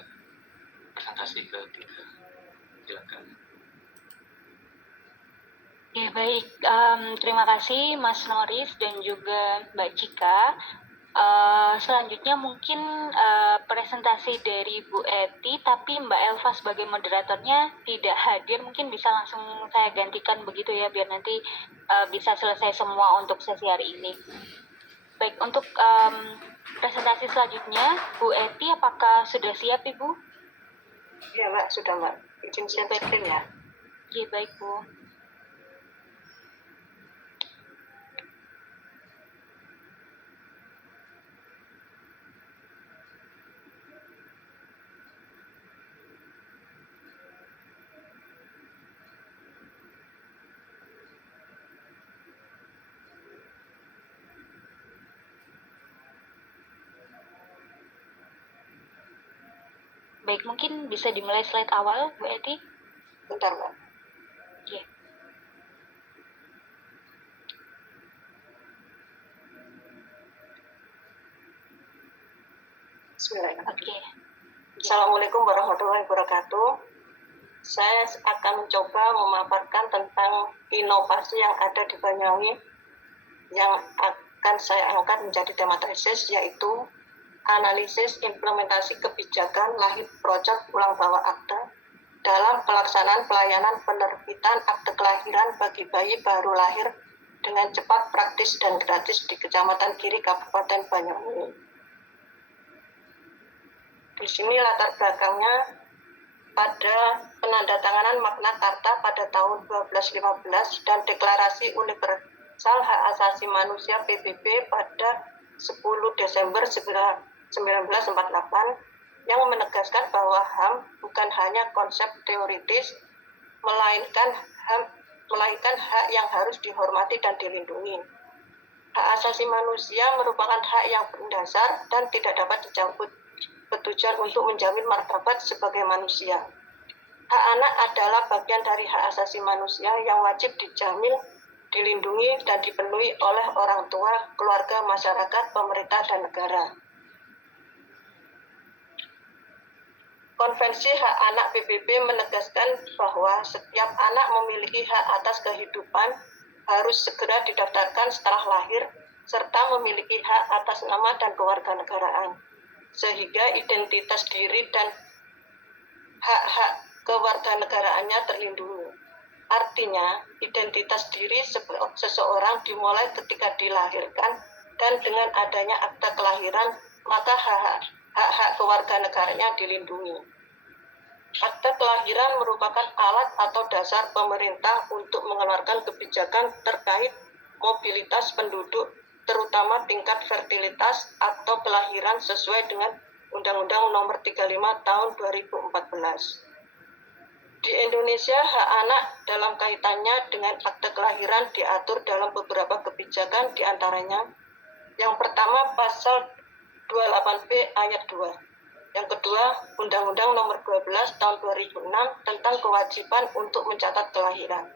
presentasi ketiga. Silakan. Ya baik, terima kasih Mas Noris dan juga Mbak Cika. Selanjutnya mungkin presentasi dari Bu Eti, tapi Mbak Elva sebagai moderatornya tidak hadir, mungkin bisa langsung saya gantikan begitu ya, biar nanti bisa selesai semua untuk sesi hari ini. Baik, untuk presentasi selanjutnya, Bu Eti apakah sudah siap Ibu? Ya Mbak, sudah Mbak. Izin share screen ya. Ya baik Bu. Baik, mungkin bisa dimulai slide awal, Bu Eti. Bentar Mbak. Iya. Bismillahirrahmanirrahim. Oke. Assalamualaikum warahmatullahi wabarakatuh. Saya akan mencoba memaparkan tentang inovasi yang ada di Banyuwangi yang akan saya angkat menjadi tema tesis, yaitu analisis implementasi kebijakan lahir project ulang bawa akta dalam pelaksanaan pelayanan penerbitan akte kelahiran bagi bayi baru lahir dengan cepat, praktis, dan gratis di Kecamatan Giri, Kabupaten Banyuwangi. Di sini latar belakangnya, pada penandatanganan Magna Carta pada tahun 1215 dan Deklarasi Universal Hak Asasi Manusia PBB pada 10 Desember 1948 yang menegaskan bahwa HAM bukan hanya konsep teoritis, melainkan hak yang harus dihormati dan dilindungi. Hak asasi manusia merupakan hak yang mendasar dan tidak dapat dicabut, bertujuan untuk menjamin martabat sebagai manusia. Hak anak adalah bagian dari hak asasi manusia yang wajib dijamin, dilindungi, dan dipenuhi oleh orang tua, keluarga, masyarakat, pemerintah, dan negara. Konvensi Hak Anak PBB menegaskan bahwa setiap anak memiliki hak atas kehidupan, harus segera didaftarkan setelah lahir, serta memiliki hak atas nama dan kewarganegaraan, sehingga identitas diri dan hak-hak kewarganegaraannya terlindungi. Artinya, identitas diri seseorang dimulai ketika dilahirkan, dan dengan adanya akta kelahiran, maka hak-hak kewarganegaranya dilindungi. Akta kelahiran merupakan alat atau dasar pemerintah untuk mengeluarkan kebijakan terkait mobilitas penduduk, terutama tingkat fertilitas atau kelahiran sesuai dengan Undang-Undang Nomor 35 Tahun 2014. Di Indonesia, hak anak dalam kaitannya dengan akte kelahiran diatur dalam beberapa kebijakan, diantaranya yang pertama Pasal 28B Ayat 2. Yang kedua, Undang-Undang Nomor 12 Tahun 2006 tentang kewajiban untuk mencatat kelahiran.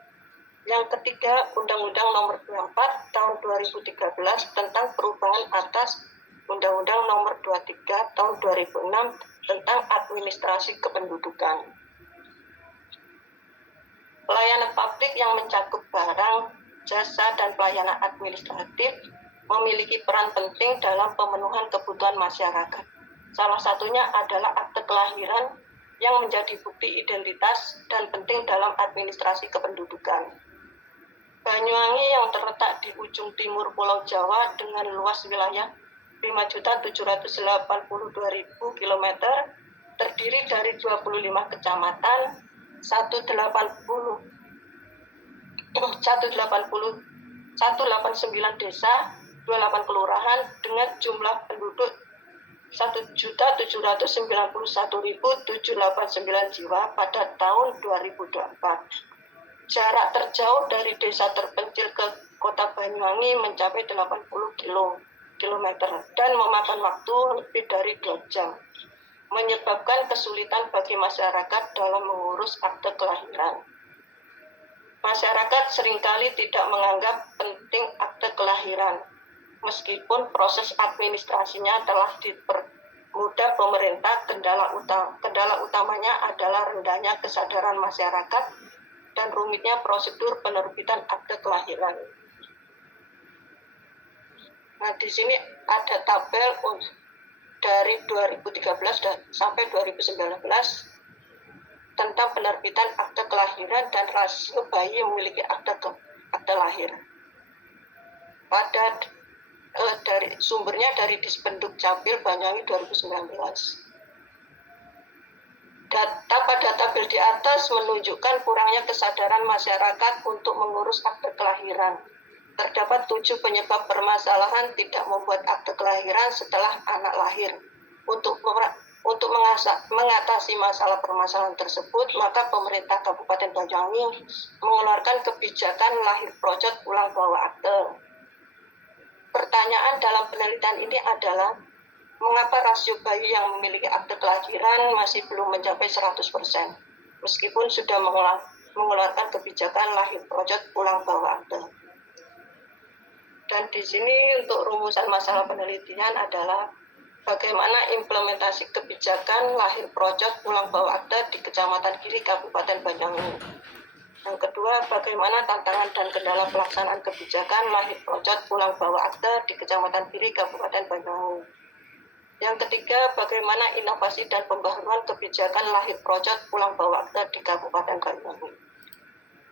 Yang ketiga, Undang-Undang Nomor 24 Tahun 2013 tentang perubahan atas Undang-Undang Nomor 23 Tahun 2006 tentang administrasi kependudukan. Pelayanan publik yang mencakup barang, jasa, dan pelayanan administratif memiliki peran penting dalam pemenuhan kebutuhan masyarakat. Salah satunya adalah akte kelahiran yang menjadi bukti identitas dan penting dalam administrasi kependudukan. Banyuwangi yang terletak di ujung timur Pulau Jawa dengan luas wilayah 5.782.000 km, terdiri dari 25 kecamatan, 189 desa, 28 kelurahan dengan jumlah penduduk 1.791.789 jiwa pada tahun 2024. Jarak terjauh dari desa terpencil ke kota Banyuwangi mencapai 80 km dan memakan waktu lebih dari 2 jam, menyebabkan kesulitan bagi masyarakat dalam mengurus akte kelahiran. Masyarakat seringkali tidak menganggap penting akte kelahiran, meskipun proses administrasinya telah dipermudah pemerintah. Kendala utamanya adalah rendahnya kesadaran masyarakat dan rumitnya prosedur penerbitan akte kelahiran. Nah, di sini ada tabel dari 2013 sampai 2019 tentang penerbitan akte kelahiran dan rasio bayi yang memiliki akte lahir. Dari sumbernya dari Dispenduk Capil Banyuwangi 2019. Data pada tabel di atas menunjukkan kurangnya kesadaran masyarakat untuk mengurus akte kelahiran. Terdapat 7 penyebab permasalahan tidak membuat akte kelahiran setelah anak lahir. Untuk mengatasi masalah permasalahan tersebut, maka pemerintah Kabupaten Banyuwangi mengeluarkan kebijakan lahir project pulang bawa akte. Pertanyaan dalam penelitian ini adalah, mengapa rasio bayi yang memiliki akte kelahiran masih belum mencapai 100%, meskipun sudah mengeluarkan kebijakan lahir project pulang bawa akte. Dan di sini untuk rumusan masalah penelitian adalah bagaimana implementasi kebijakan lahir project pulang bawa akte di Kecamatan Giri, Kabupaten Banyuwangi. Yang kedua, bagaimana tantangan dan kendala pelaksanaan kebijakan lahir project pulang bawa akte di Kecamatan Giri, Kabupaten Banyuwangi. Yang ketiga, bagaimana inovasi dan pembaharuan kebijakan lahir project pulang bawa akte di Kabupaten Banyuwangi.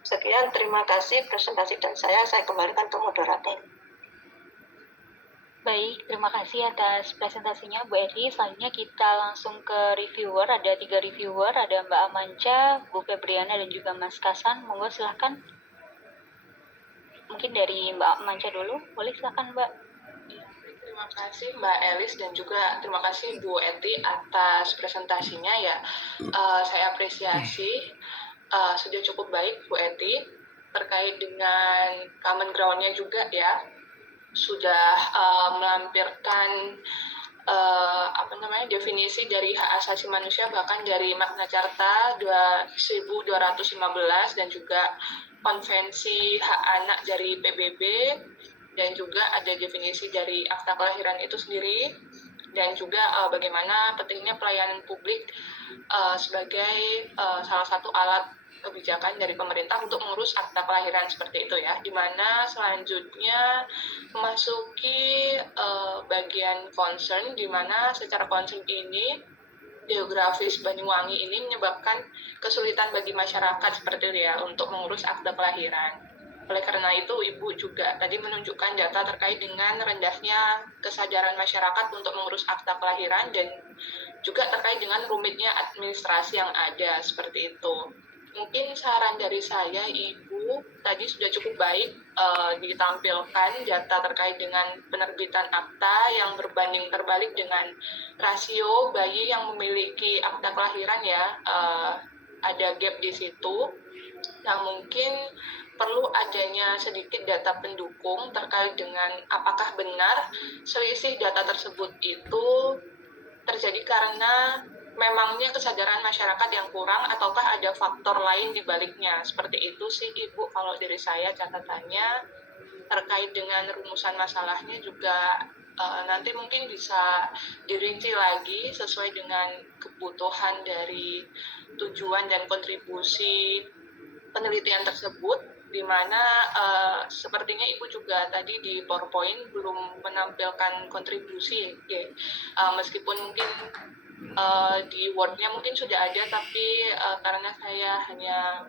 Sekian, terima kasih presentasi dan saya kembalikan ke moderator. Baik, terima kasih atas presentasinya Bu Edi. Selanjutnya kita langsung ke reviewer. Ada 3 reviewer, ada Mbak Amanca, Bu Febriana, dan juga Mas Kasan. Monggo silahkan. Mungkin dari Mbak Amanca dulu. Boleh silahkan Mbak. Terima kasih Mbak Elis dan juga terima kasih Bu Eti atas presentasinya ya. Saya apresiasi sudah cukup baik Bu Eti terkait dengan common ground-nya juga ya. Sudah melampirkan definisi dari hak asasi manusia bahkan dari Magna Carta 1215 dan juga konvensi hak anak dari PBB dan juga ada definisi dari akta kelahiran itu sendiri dan juga bagaimana pentingnya pelayanan publik sebagai salah satu alat kebijakan dari pemerintah untuk mengurus akta kelahiran seperti itu ya, di mana selanjutnya memasuki bagian concern, di mana secara concern ini geografis Banyuwangi ini menyebabkan kesulitan bagi masyarakat seperti itu ya untuk mengurus akta kelahiran. Oleh karena itu, Ibu juga tadi menunjukkan data terkait dengan rendahnya kesadaran masyarakat untuk mengurus akta kelahiran dan juga terkait dengan rumitnya administrasi yang ada seperti itu. Mungkin saran dari saya, Ibu, tadi sudah cukup baik ditampilkan data terkait dengan penerbitan akta yang berbanding terbalik dengan rasio bayi yang memiliki akta kelahiran ya, ada gap di situ. Nah, mungkin perlu adanya sedikit data pendukung terkait dengan apakah benar selisih data tersebut itu terjadi karena memangnya kesadaran masyarakat yang kurang ataukah ada faktor lain di baliknya. Seperti itu sih Ibu kalau dari saya catatannya. Terkait dengan rumusan masalahnya juga nanti mungkin bisa dirinci lagi sesuai dengan kebutuhan dari tujuan dan kontribusi penelitian tersebut, di mana sepertinya Ibu juga tadi di PowerPoint belum menampilkan kontribusi ya. Meskipun mungkin di Word-nya mungkin sudah ada, tapi karena saya hanya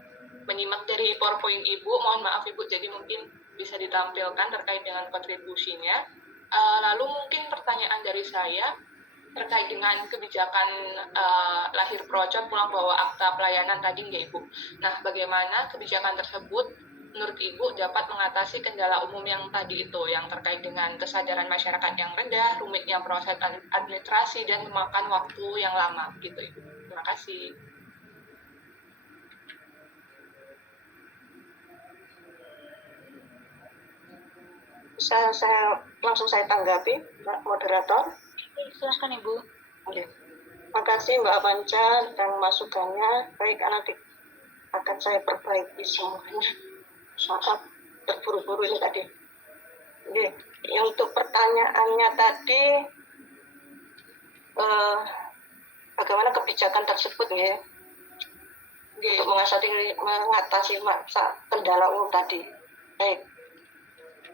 menyimak dari PowerPoint Ibu, mohon maaf Ibu, jadi mungkin bisa ditampilkan terkait dengan kontribusinya. Lalu mungkin pertanyaan dari saya terkait dengan kebijakan lahir procot pulang bawa akta pelayanan tadi nggak Ibu. Nah, bagaimana kebijakan tersebut menurut Ibu dapat mengatasi kendala umum yang tadi itu, yang terkait dengan kesadaran masyarakat yang rendah, rumitnya proses administrasi, dan memakan waktu yang lama gitu Ibu. Terima kasih. Saya tanggapi, Mbak Moderator. Silahkan Ibu. Oke. Makasih Mbak Panca dan masukannya. Baik, nanti akan saya perbaiki semuanya. Maaf, terburu-buru ini tadi. Oke. Untuk pertanyaannya tadi, bagaimana kebijakan tersebut ya? Untuk mengatasi masa kendala umum tadi. Baik.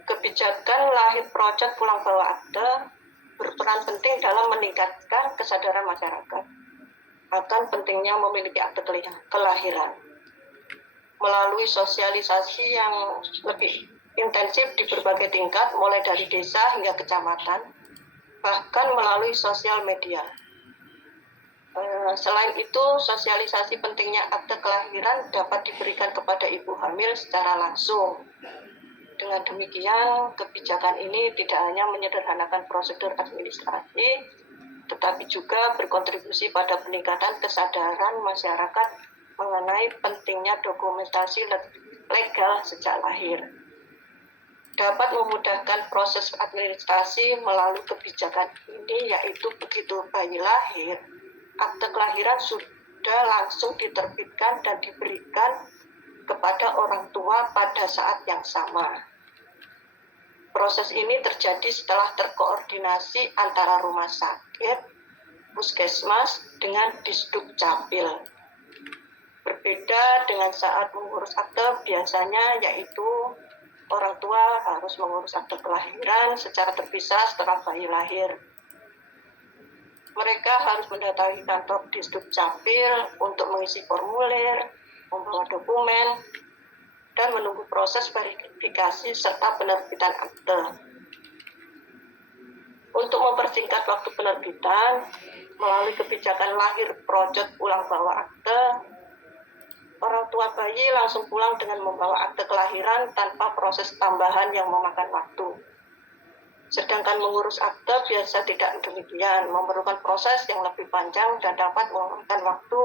Kebijakan lahir procot pulang bawa akta berperan penting dalam meningkatkan kesadaran masyarakat akan pentingnya memiliki akte kelahiran melalui sosialisasi yang lebih intensif di berbagai tingkat, mulai dari desa hingga kecamatan, bahkan melalui sosial media. Selain itu, sosialisasi pentingnya akte kelahiran dapat diberikan kepada ibu hamil secara langsung. Dengan demikian, kebijakan ini tidak hanya menyederhanakan prosedur administrasi, tetapi juga berkontribusi pada peningkatan kesadaran masyarakat mengenai pentingnya dokumentasi legal sejak lahir. Dapat memudahkan proses administrasi melalui kebijakan ini, yaitu begitu bayi lahir, akte kelahiran sudah langsung diterbitkan dan diberikan kepada orang tua pada saat yang sama. Proses ini terjadi setelah terkoordinasi antara rumah sakit, puskesmas, dengan Disduk Capil. Berbeda dengan saat mengurus akte biasanya, yaitu orang tua harus mengurus akte kelahiran secara terpisah setelah bayi lahir. Mereka harus mendatangi kantor Disduk Capil untuk mengisi formulir, membawa dokumen, dan menunggu proses verifikasi serta penerbitan akte. Untuk mempersingkat waktu penerbitan, melalui kebijakan lahir project ulang bawa akte, orang tua bayi langsung pulang dengan membawa akte kelahiran tanpa proses tambahan yang memakan waktu. Sedangkan mengurus akte biasa tidak demikian, memerlukan proses yang lebih panjang dan dapat memakan waktu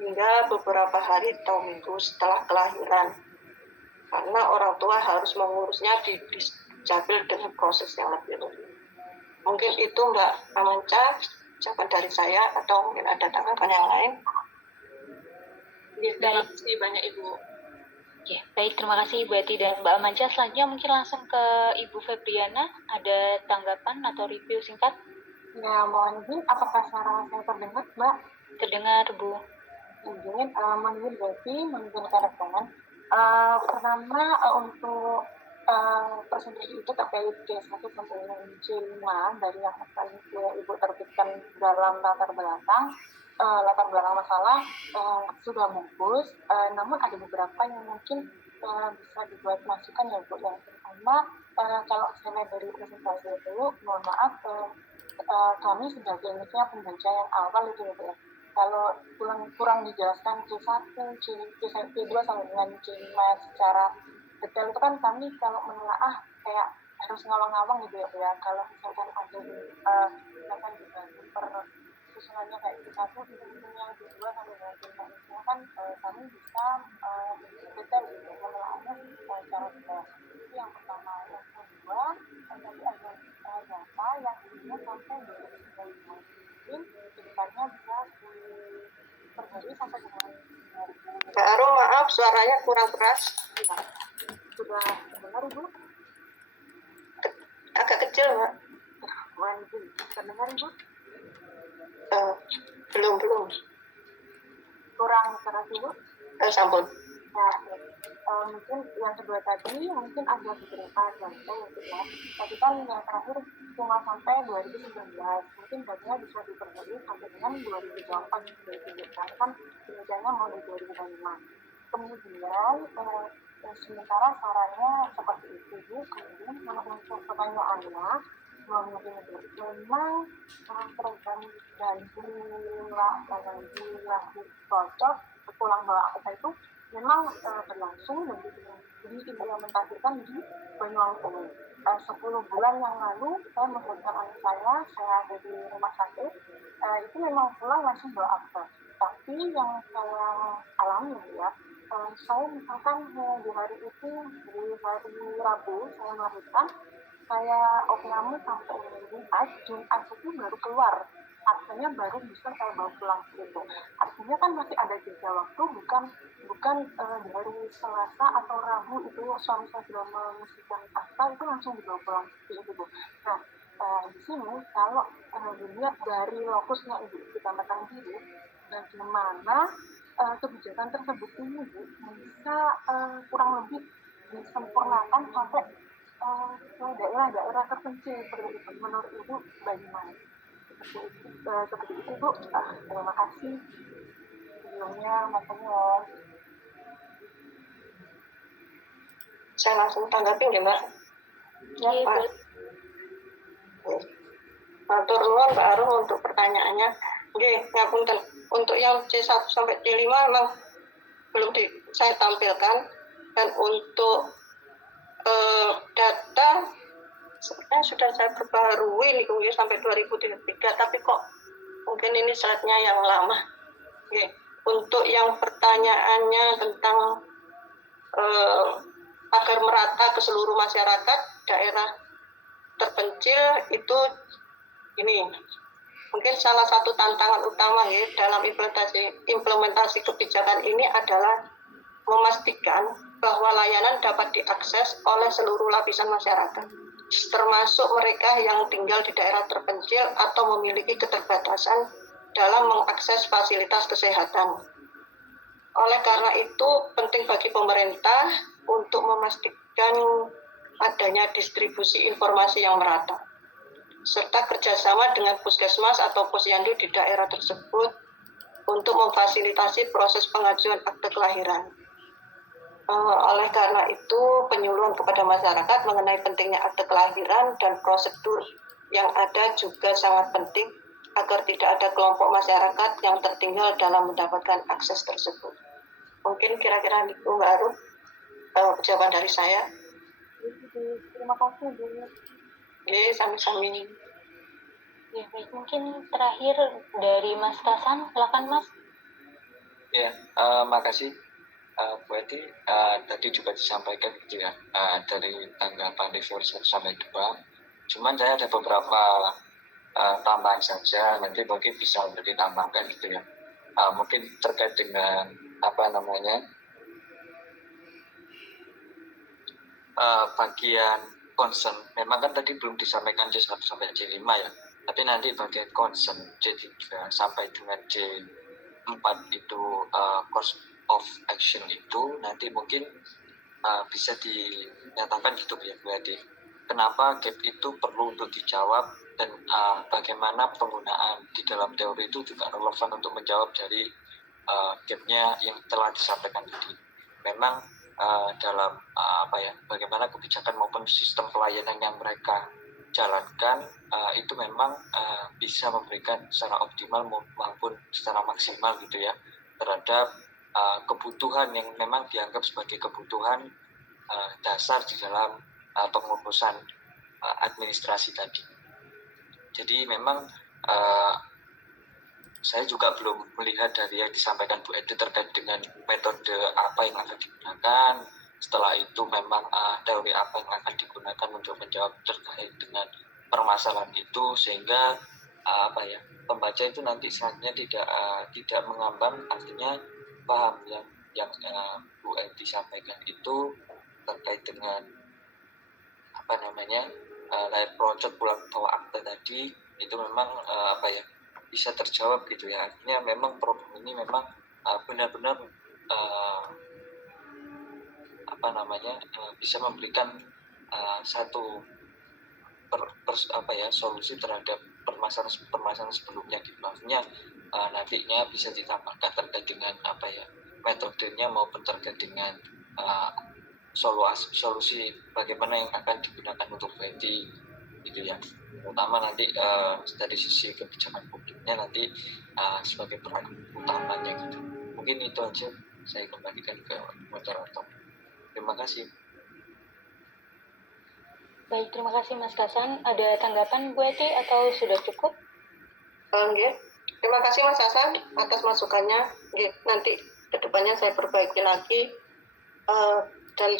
hingga beberapa hari atau minggu setelah kelahiran. Karena orang tua harus mengurusnya di Dukcapil dengan proses yang lebih rumit. Mungkin itu Mbak Amanca, ucapan dari saya, atau mungkin ada tanggapan yang lain. Terima kasih banyak Ibu. Oke, baik, terima kasih Ibu Eti dan Mbak Amanca. Selanjutnya mungkin langsung ke Ibu Febriana. Ada tanggapan atau review singkat? Ya, mohon izin, apakah suara saya terdengar, Mbak? Terdengar, Bu. Izin, mohon izin Beti, mohon izin rekan. Pertama, untuk presentasi itu terkait C1 sampai C5 dari yang akan Ibu terbitkan dalam latar belakang masalah sudah bagus, namun ada beberapa yang mungkin bisa dibuat masukan ya Bu. Yang pertama, kalau saya lihat dari presentasi itu, mohon maaf, kami sebagai misalnya pembaca yang awal itu ya Bu ya, kalau kurang dijelaskan C1, C2 sampai dengan C5 secara detail itu kan kami kalau menelaah kayak harus ngawang-ngawang gitu ya Bu ya. Kalau misalkan ada misalkan dibagi per susunannya kayak C1, yang C2 sampai dengan C5 itu kan kami bisa detail gitu menelaahnya secara detail. Itu yang pertama. Yang kedua, tadi ada data yang isinya sampai 2019. Mungkin kedepannya bisa diperbarui sampai dengan Mbak Arum, maaf suaranya kurang keras. ya. Sudah terdengar Ibu? Agak kecil Mbak. Terdengar Ibu? Belum. Kurang keras Ibu? Sampun. Nah, mungkin yang kedua tadi mungkin ada beberapa data ya. Tadi kan yang terakhir cuma sampai 2019. Mungkin datanya bisa diperbarui sampai dengan 2024 kan demikiannya mau di 2025. Kemudian sementara sarannya seperti itu Bu. Kemudian kalau untuk pertanyaannya memang program ganti cocok pulang bawa akta itu memang berlangsung dan diimplementasikan di Banyuwangi. 10 bulan yang lalu saya menghubungkan anak saya ada di rumah sakit, itu memang pulang langsung bawa akta. Tapi yang saya alami ya, saya misalkan di hari itu, di hari Rabu saya melahirkan, saya opname sampai Jumat itu baru keluar, artinya baru bisa saya bawa pulang gitu. Artinya kan masih ada jeda waktu, bukan di hari Selasa atau Rabu itu suami saya sudah mengisikan akta itu langsung dibawa pulang seperti itu Bu. Nah, di sini kalau dilihat dari lokusnya Ibu ditambahkan diri, bagaimana kebijakan tersebut ini Bu bisa kurang lebih disempurnakan sampai ke daerah-daerah terpencil seperti itu. Menurut Ibu bagaimana? Seperti itu Bu. Terima kasih. Sebelumnya makanya Saya langsung tanggapin ya Mbak. Ya Pak. Matur nuwun Mbak Arum untuk pertanyaannya. Nggih, ngapunten. Untuk yang C1 sampai C5 memang belum saya tampilkan, dan untuk data sebenarnya sudah saya perbarui nih mungkin sampai 2003, tapi kok mungkin ini slide-nya yang lama. Oke. Untuk yang pertanyaannya tentang agar merata ke seluruh masyarakat daerah terpencil itu, ini mungkin salah satu tantangan utama ya dalam implementasi kebijakan ini adalah memastikan bahwa layanan dapat diakses oleh seluruh lapisan masyarakat, termasuk mereka yang tinggal di daerah terpencil atau memiliki keterbatasan dalam mengakses fasilitas kesehatan. Oleh karena itu, penting bagi pemerintah untuk memastikan adanya distribusi informasi yang merata, serta kerjasama dengan puskesmas atau posyandu di daerah tersebut untuk memfasilitasi proses pengajuan akte kelahiran. Oleh karena itu, penyuluhan kepada masyarakat mengenai pentingnya akte kelahiran dan prosedur yang ada juga sangat penting agar tidak ada kelompok masyarakat yang tertinggal dalam mendapatkan akses tersebut. Mungkin kira-kira itu Mbak Arum, jawaban dari saya. Terima kasih Bu. Oke, sami-sami. Ya, baik. Mungkin terakhir dari Mas Kasan, silakan Mas. Ya, makasih Bu Eti. Tadi juga disampaikan gitu ya, dari tanggapan level 1 sampai 2. Cuman saya ada beberapa tambahan saja, nanti mungkin bisa ditambahkan gitu ya. Mungkin terkait dengan bagian concern. Memang kan tadi belum disampaikan C1 sampai C5 ya, tapi nanti bagian concern C3 sampai dengan C4 itu course of action itu nanti mungkin bisa dinyatakan gitu ya berarti kenapa gap itu perlu untuk dijawab dan bagaimana penggunaan di dalam teori itu juga relevan untuk menjawab dari gapnya yang telah disampaikan tadi. Memang dalam bagaimana kebijakan maupun sistem pelayanan yang mereka jalankan itu memang bisa memberikan secara optimal maupun secara maksimal gitu ya terhadap kebutuhan yang memang dianggap sebagai kebutuhan dasar di dalam pengurusan administrasi tadi. Jadi memang saya juga belum melihat dari yang disampaikan Bu Edi terkait dengan metode apa yang akan digunakan. Setelah itu memang teori apa yang akan digunakan untuk menjawab terkait dengan permasalahan itu, sehingga pembaca itu nanti saatnya tidak mengambang, artinya paham yang Bu Edi sampaikan itu terkait dengan layar project pulang bawa akte tadi itu memang bisa terjawab gitu ya. Artinya memang problem ini memang benar-benar bisa memberikan satu solusi terhadap permasalahan sebelumnya gitu. Maksudnya nantinya bisa ditambahkan terkait dengan metodenya maupun terkait dengan solusi bagaimana yang akan digunakan untuk BNT gitu ya. Terutama nanti dari sisi kebijakan publiknya nanti sebagai peran utamanya gitu. Mungkin itu aja, saya kembalikan ke moderator. Terima kasih. Baik, terima kasih Mas Kasan. Ada tanggapan Bu Eti atau sudah cukup? Terima kasih Mas Hasan atas masukannya. Nanti kedepannya saya perbaiki lagi. Dan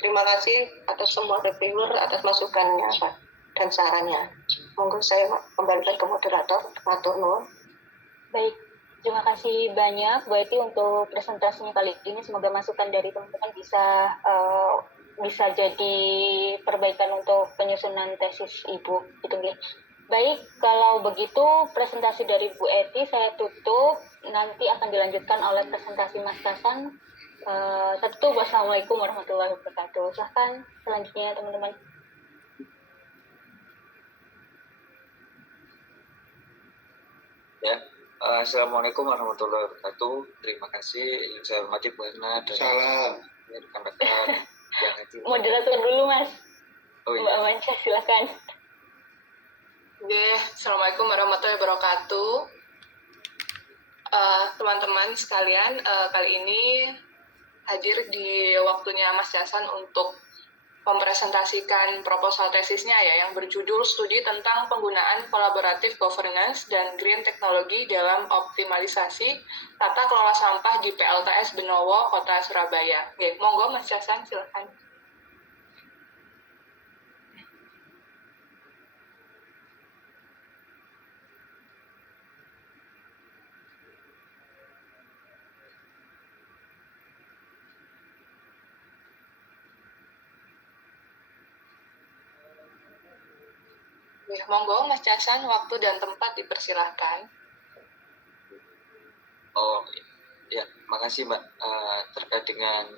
terima kasih atas semua reviewer atas masukannya Pak dan sarannya. Monggo saya kembalikan ke moderator. Matur nuwun. Baik, terima kasih banyak Bu Eti untuk presentasinya kali ini. Semoga masukan dari teman-teman bisa jadi perbaikan untuk penyusunan tesis Ibu. Itu nggih. Baik, kalau begitu presentasi dari Bu Eti saya tutup. Nanti akan dilanjutkan oleh presentasi Mas Kasan. Wassalamualaikum warahmatullahi wabarakatuh. Silahkan selanjutnya teman-teman. Ya, assalamualaikum warahmatullahi wabarakatuh. Terima kasih yang saya hormati Bu Erna dan rekan-rekan yang hadir. Moderator dulu Mas. Oh iya. Mbak Manca, silakan. Assalamualaikum warahmatullahi wabarakatuh. Teman-teman sekalian, kali ini hadir di waktunya Mas Hasan untuk mempresentasikan proposal tesisnya ya, yang berjudul Studi tentang Penggunaan Kolaboratif Governance dan Green Technology dalam Optimalisasi Tata Kelola Sampah di PLTS Benowo, Kota Surabaya. Oke, monggo Mas Hasan, silakan. Monggo Mas Hasan, waktu dan tempat dipersilahkan. Oh ya, makasih Mbak. Terkait dengan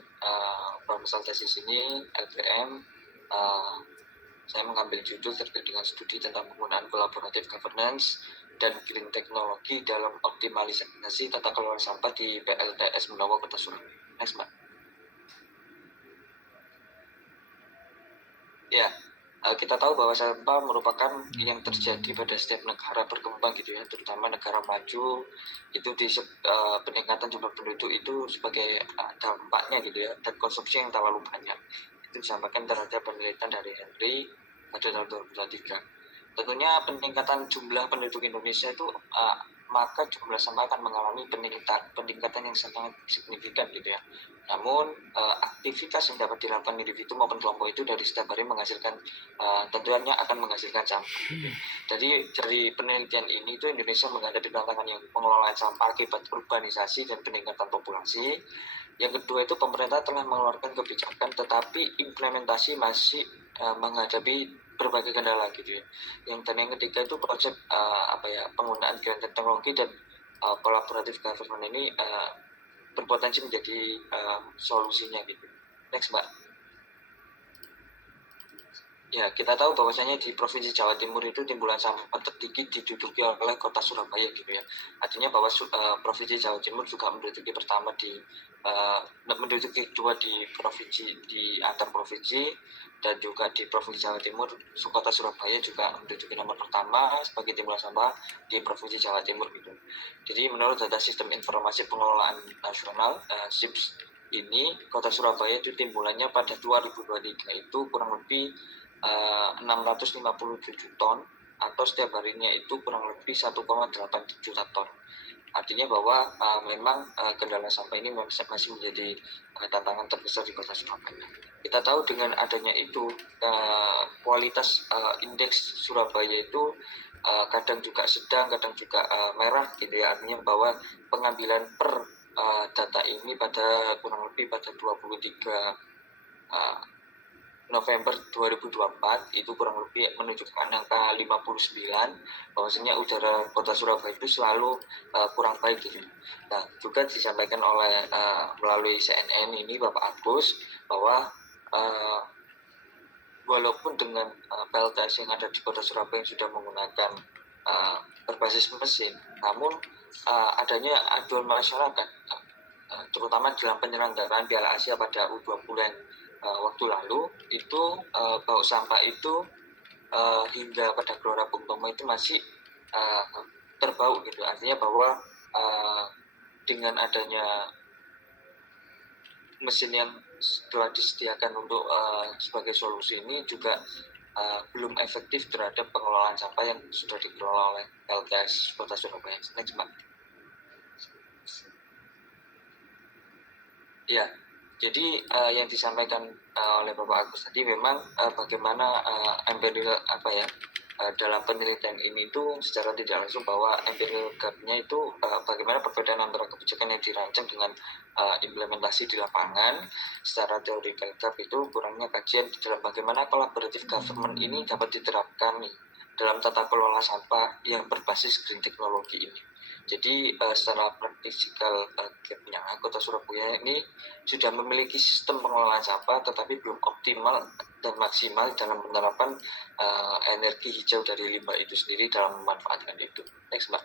proposal tesis ini LPM, saya mengambil judul terkait dengan studi tentang penggunaan kolaboratif governance dan green teknologi dalam optimalisasi tata kelola sampah di PLTS Benowo, Kota Surabaya. Next, Mbak. Ya, kita tahu bahwa sampah merupakan yang terjadi pada setiap negara berkembang gitu ya, terutama negara maju itu di peningkatan jumlah penduduk itu sebagai dampaknya gitu ya, dan konsumsi yang terlalu banyak. Itu disampaikan terhadap penelitian dari Henry pada tahun 2023. Tentunya peningkatan jumlah penduduk Indonesia itu maka jumlah sampah akan mengalami peningkatan yang sangat signifikan gitu ya. Namun aktivitas yang dapat dilakukan individu maupun kelompok itu dari setiap hari menghasilkan tentunya akan menghasilkan sampah. Jadi dari penelitian ini itu Indonesia menghadapi tantangan yang pengelolaan sampah akibat urbanisasi dan peningkatan populasi. Yang kedua itu pemerintah telah mengeluarkan kebijakan tetapi implementasi masih menghadapi berbagai kendala gitu ya. Dan yang ketiga itu konsep penggunaan green teknologi dan kolaboratif government ini berpotensi menjadi solusinya gitu. Next Mbak. Ya, kita tahu bahwasanya di Provinsi Jawa Timur itu timbulan sampah tertinggi diduduki oleh kota Surabaya gitu ya. Artinya bahwa Provinsi Jawa Timur juga menduduki menduduki kedua di provinsi di antar provinsi, dan juga di Provinsi Jawa Timur kota Surabaya juga menduduki nomor pertama sebagai timbulan sampah di Provinsi Jawa Timur gitu. Jadi menurut data Sistem Informasi Pengelolaan Nasional SIPS ini kota Surabaya itu timbulannya pada 2023 itu kurang lebih 657 ton atau setiap harinya itu kurang lebih 1,8 juta ton. Artinya bahwa memang kendala sampah ini masih menjadi tantangan terbesar di kota Surabaya. Kita tahu dengan adanya itu kualitas indeks Surabaya itu kadang juga sedang, kadang juga merah gitu ya. Artinya bahwa pengambilan per data ini pada kurang lebih pada 23 November 2024 itu kurang lebih menunjukkan angka 59, bahwasanya udara kota Surabaya itu selalu kurang baik gitu. Nah, juga disampaikan oleh melalui CNN ini Bapak Agus bahwa walaupun dengan PLTS yang ada di kota Surabaya yang sudah menggunakan berbasis mesin, namun adanya aduan masyarakat terutama dalam penyelenggaraan Piala Asia pada U20 waktu lalu itu bau sampah itu hingga pada Gelora Bung Tomo itu masih terbau gitu. Artinya bahwa dengan adanya mesin yang telah disediakan untuk sebagai solusi ini juga belum efektif terhadap pengelolaan sampah yang sudah dikelola oleh LTS Kota Surabaya. Next Mbak. Ya, jadi yang disampaikan oleh Bapak Agus tadi memang bagaimana empirical dalam penelitian ini itu secara tidak langsung bahwa empirical gap-nya itu bagaimana perbedaan antara kebijakan yang dirancang dengan implementasi di lapangan. Secara theoretical gap itu kurangnya kajian dalam bagaimana collaborative government ini dapat diterapkan dalam tata kelola sampah yang berbasis green teknologi ini. Jadi secara praktikal gap-nya Kota Surabaya ini sudah memiliki sistem pengelolaan sampah tetapi belum optimal dan maksimal dalam penerapan energi hijau dari limbah itu sendiri dalam memanfaatkan itu. Next Mbak.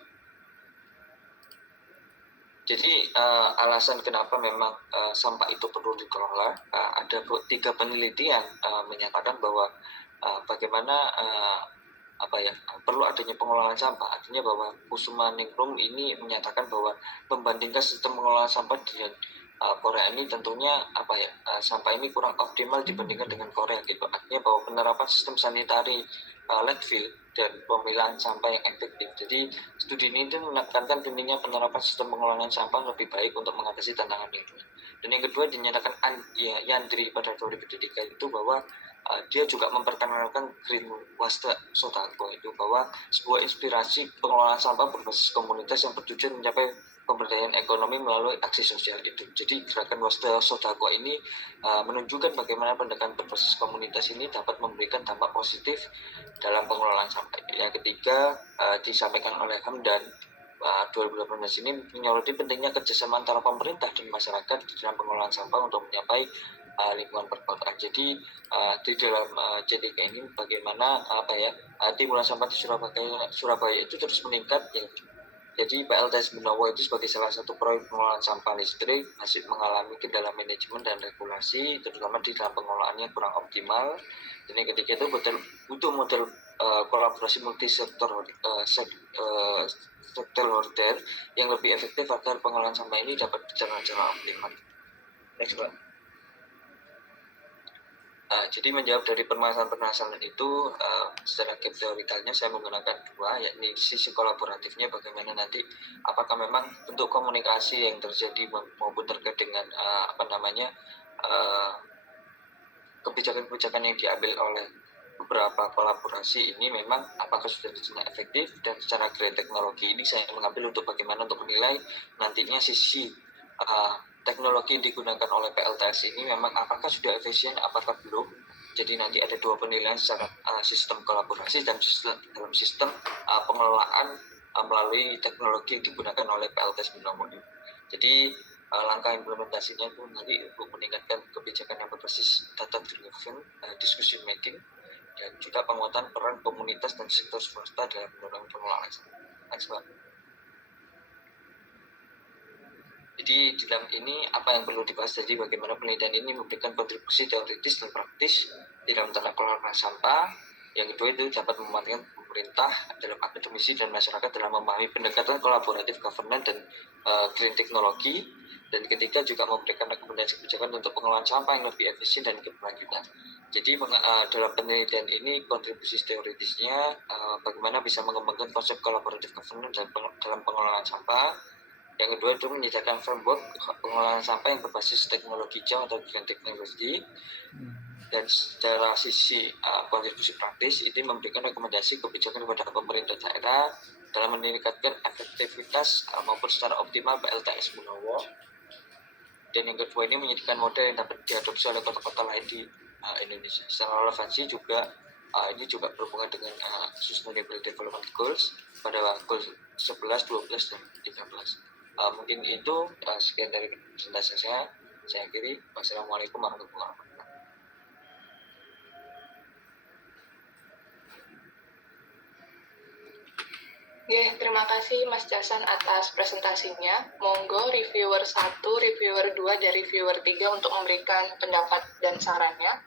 Jadi alasan kenapa memang sampah itu perlu dikelola, ada 3 penelitian menyatakan bahwa bagaimana perlu adanya pengelolaan sampah. Artinya bahwa Kusuma Ningrum ini menyatakan bahwa membandingkan sistem pengelolaan sampah dengan Korea ini tentunya sampah ini kurang optimal dibandingkan dengan Korea gitu. Artinya bahwa penerapan sistem sanitari landfill dan pemilahan sampah yang efektif. Jadi studi ini menekankan pentingnya penerapan sistem pengelolaan sampah lebih baik untuk mengatasi tantangan lingkungan. Dan yang kedua dinyatakan Yandri pada 2003 itu bahwa dia juga memperkenalkan Green Waste Sotako itu bahwa sebuah inspirasi pengelolaan sampah berbasis komunitas yang bertujuan mencapai pemberdayaan ekonomi melalui aksi sosial itu. Jadi gerakan Waste Sotako ini menunjukkan bagaimana pendekatan berbasis komunitas ini dapat memberikan dampak positif dalam pengelolaan sampah. Yang ketiga disampaikan oleh Hamdan 2018 ini menyoroti pentingnya kerjasama antara pemerintah dan masyarakat di dalam pengelolaan sampah untuk mencapai lingkungan perkotaan. Jadi di dalam C3 ini bagaimana timbulan sampah di Surabaya itu terus meningkat ya. Jadi PLTS Benowo itu sebagai salah satu proyek pengelolaan sampah listrik masih mengalami kendala manajemen dan regulasi, terutama di dalam pengelolaannya kurang optimal. Dan yang ketiga itu butuh model kolaborasi multisektor stakeholder yang lebih efektif agar pengelolaan sampah ini dapat berjalan secara optimal. Next, Pak. Jadi menjawab dari permasalahan-permasalahan itu, secara teorikalnya saya menggunakan dua, yakni sisi kolaboratifnya bagaimana nanti apakah memang bentuk komunikasi yang terjadi maupun terkait dengan kebijakan-kebijakan yang diambil oleh beberapa kolaborasi ini memang apakah sudah dilaksanakan efektif, dan secara green teknologi ini saya mengambil untuk bagaimana untuk menilai nantinya sisi teknologi yang digunakan oleh PLTS ini memang apakah sudah efisien, apakah belum. Jadi nanti ada dua penilaian secara sistem kolaborasi dan dalam sistem pengelolaan melalui teknologi yang digunakan oleh PLTS Binomo. Jadi langkah implementasinya itu nanti untuk meningkatkan kebijakan yang berbasis data driven decision making, dan juga penguatan peran komunitas dan sektor swasta dalam mendorong pengelolaan. Jadi di dalam ini apa yang perlu dibahas, jadi bagaimana penelitian ini memberikan kontribusi teoritis dan praktis di dalam tata kelola sampah. Yang kedua itu dapat memanfaatkan pemerintah dalam akademisi dan masyarakat dalam memahami pendekatan kolaboratif governance dan green teknologi. Dan ketiga juga memberikan rekomendasi kebijakan untuk pengelolaan sampah yang lebih efisien dan berkelanjutan. Jadi dalam penelitian ini kontribusi teoritisnya bagaimana bisa mengembangkan konsep kolaboratif governance dalam pengelolaan sampah. Yang kedua itu menyediakan framework pengelolaan sampah yang berbasis teknologi hijau atau green technology. Dan secara sisi kontribusi praktis ini memberikan rekomendasi kebijakan kepada pemerintah daerah dalam meningkatkan efektivitas maupun secara optimal PLTS Binomo. Dan yang kedua ini menyediakan model yang dapat diadopsi oleh kota-kota lain di Indonesia. Secara relevansi juga ini juga berhubungan dengan Sustainable Development Goals pada goals 11, 12, dan 13. Mungkin itu sekian dari presentasi saya akhiri. Wassalamualaikum warahmatullahi wabarakatuh. Terima kasih Mas Jason atas presentasinya. Monggo reviewer 1, reviewer 2, dan reviewer 3 untuk memberikan pendapat dan sarannya.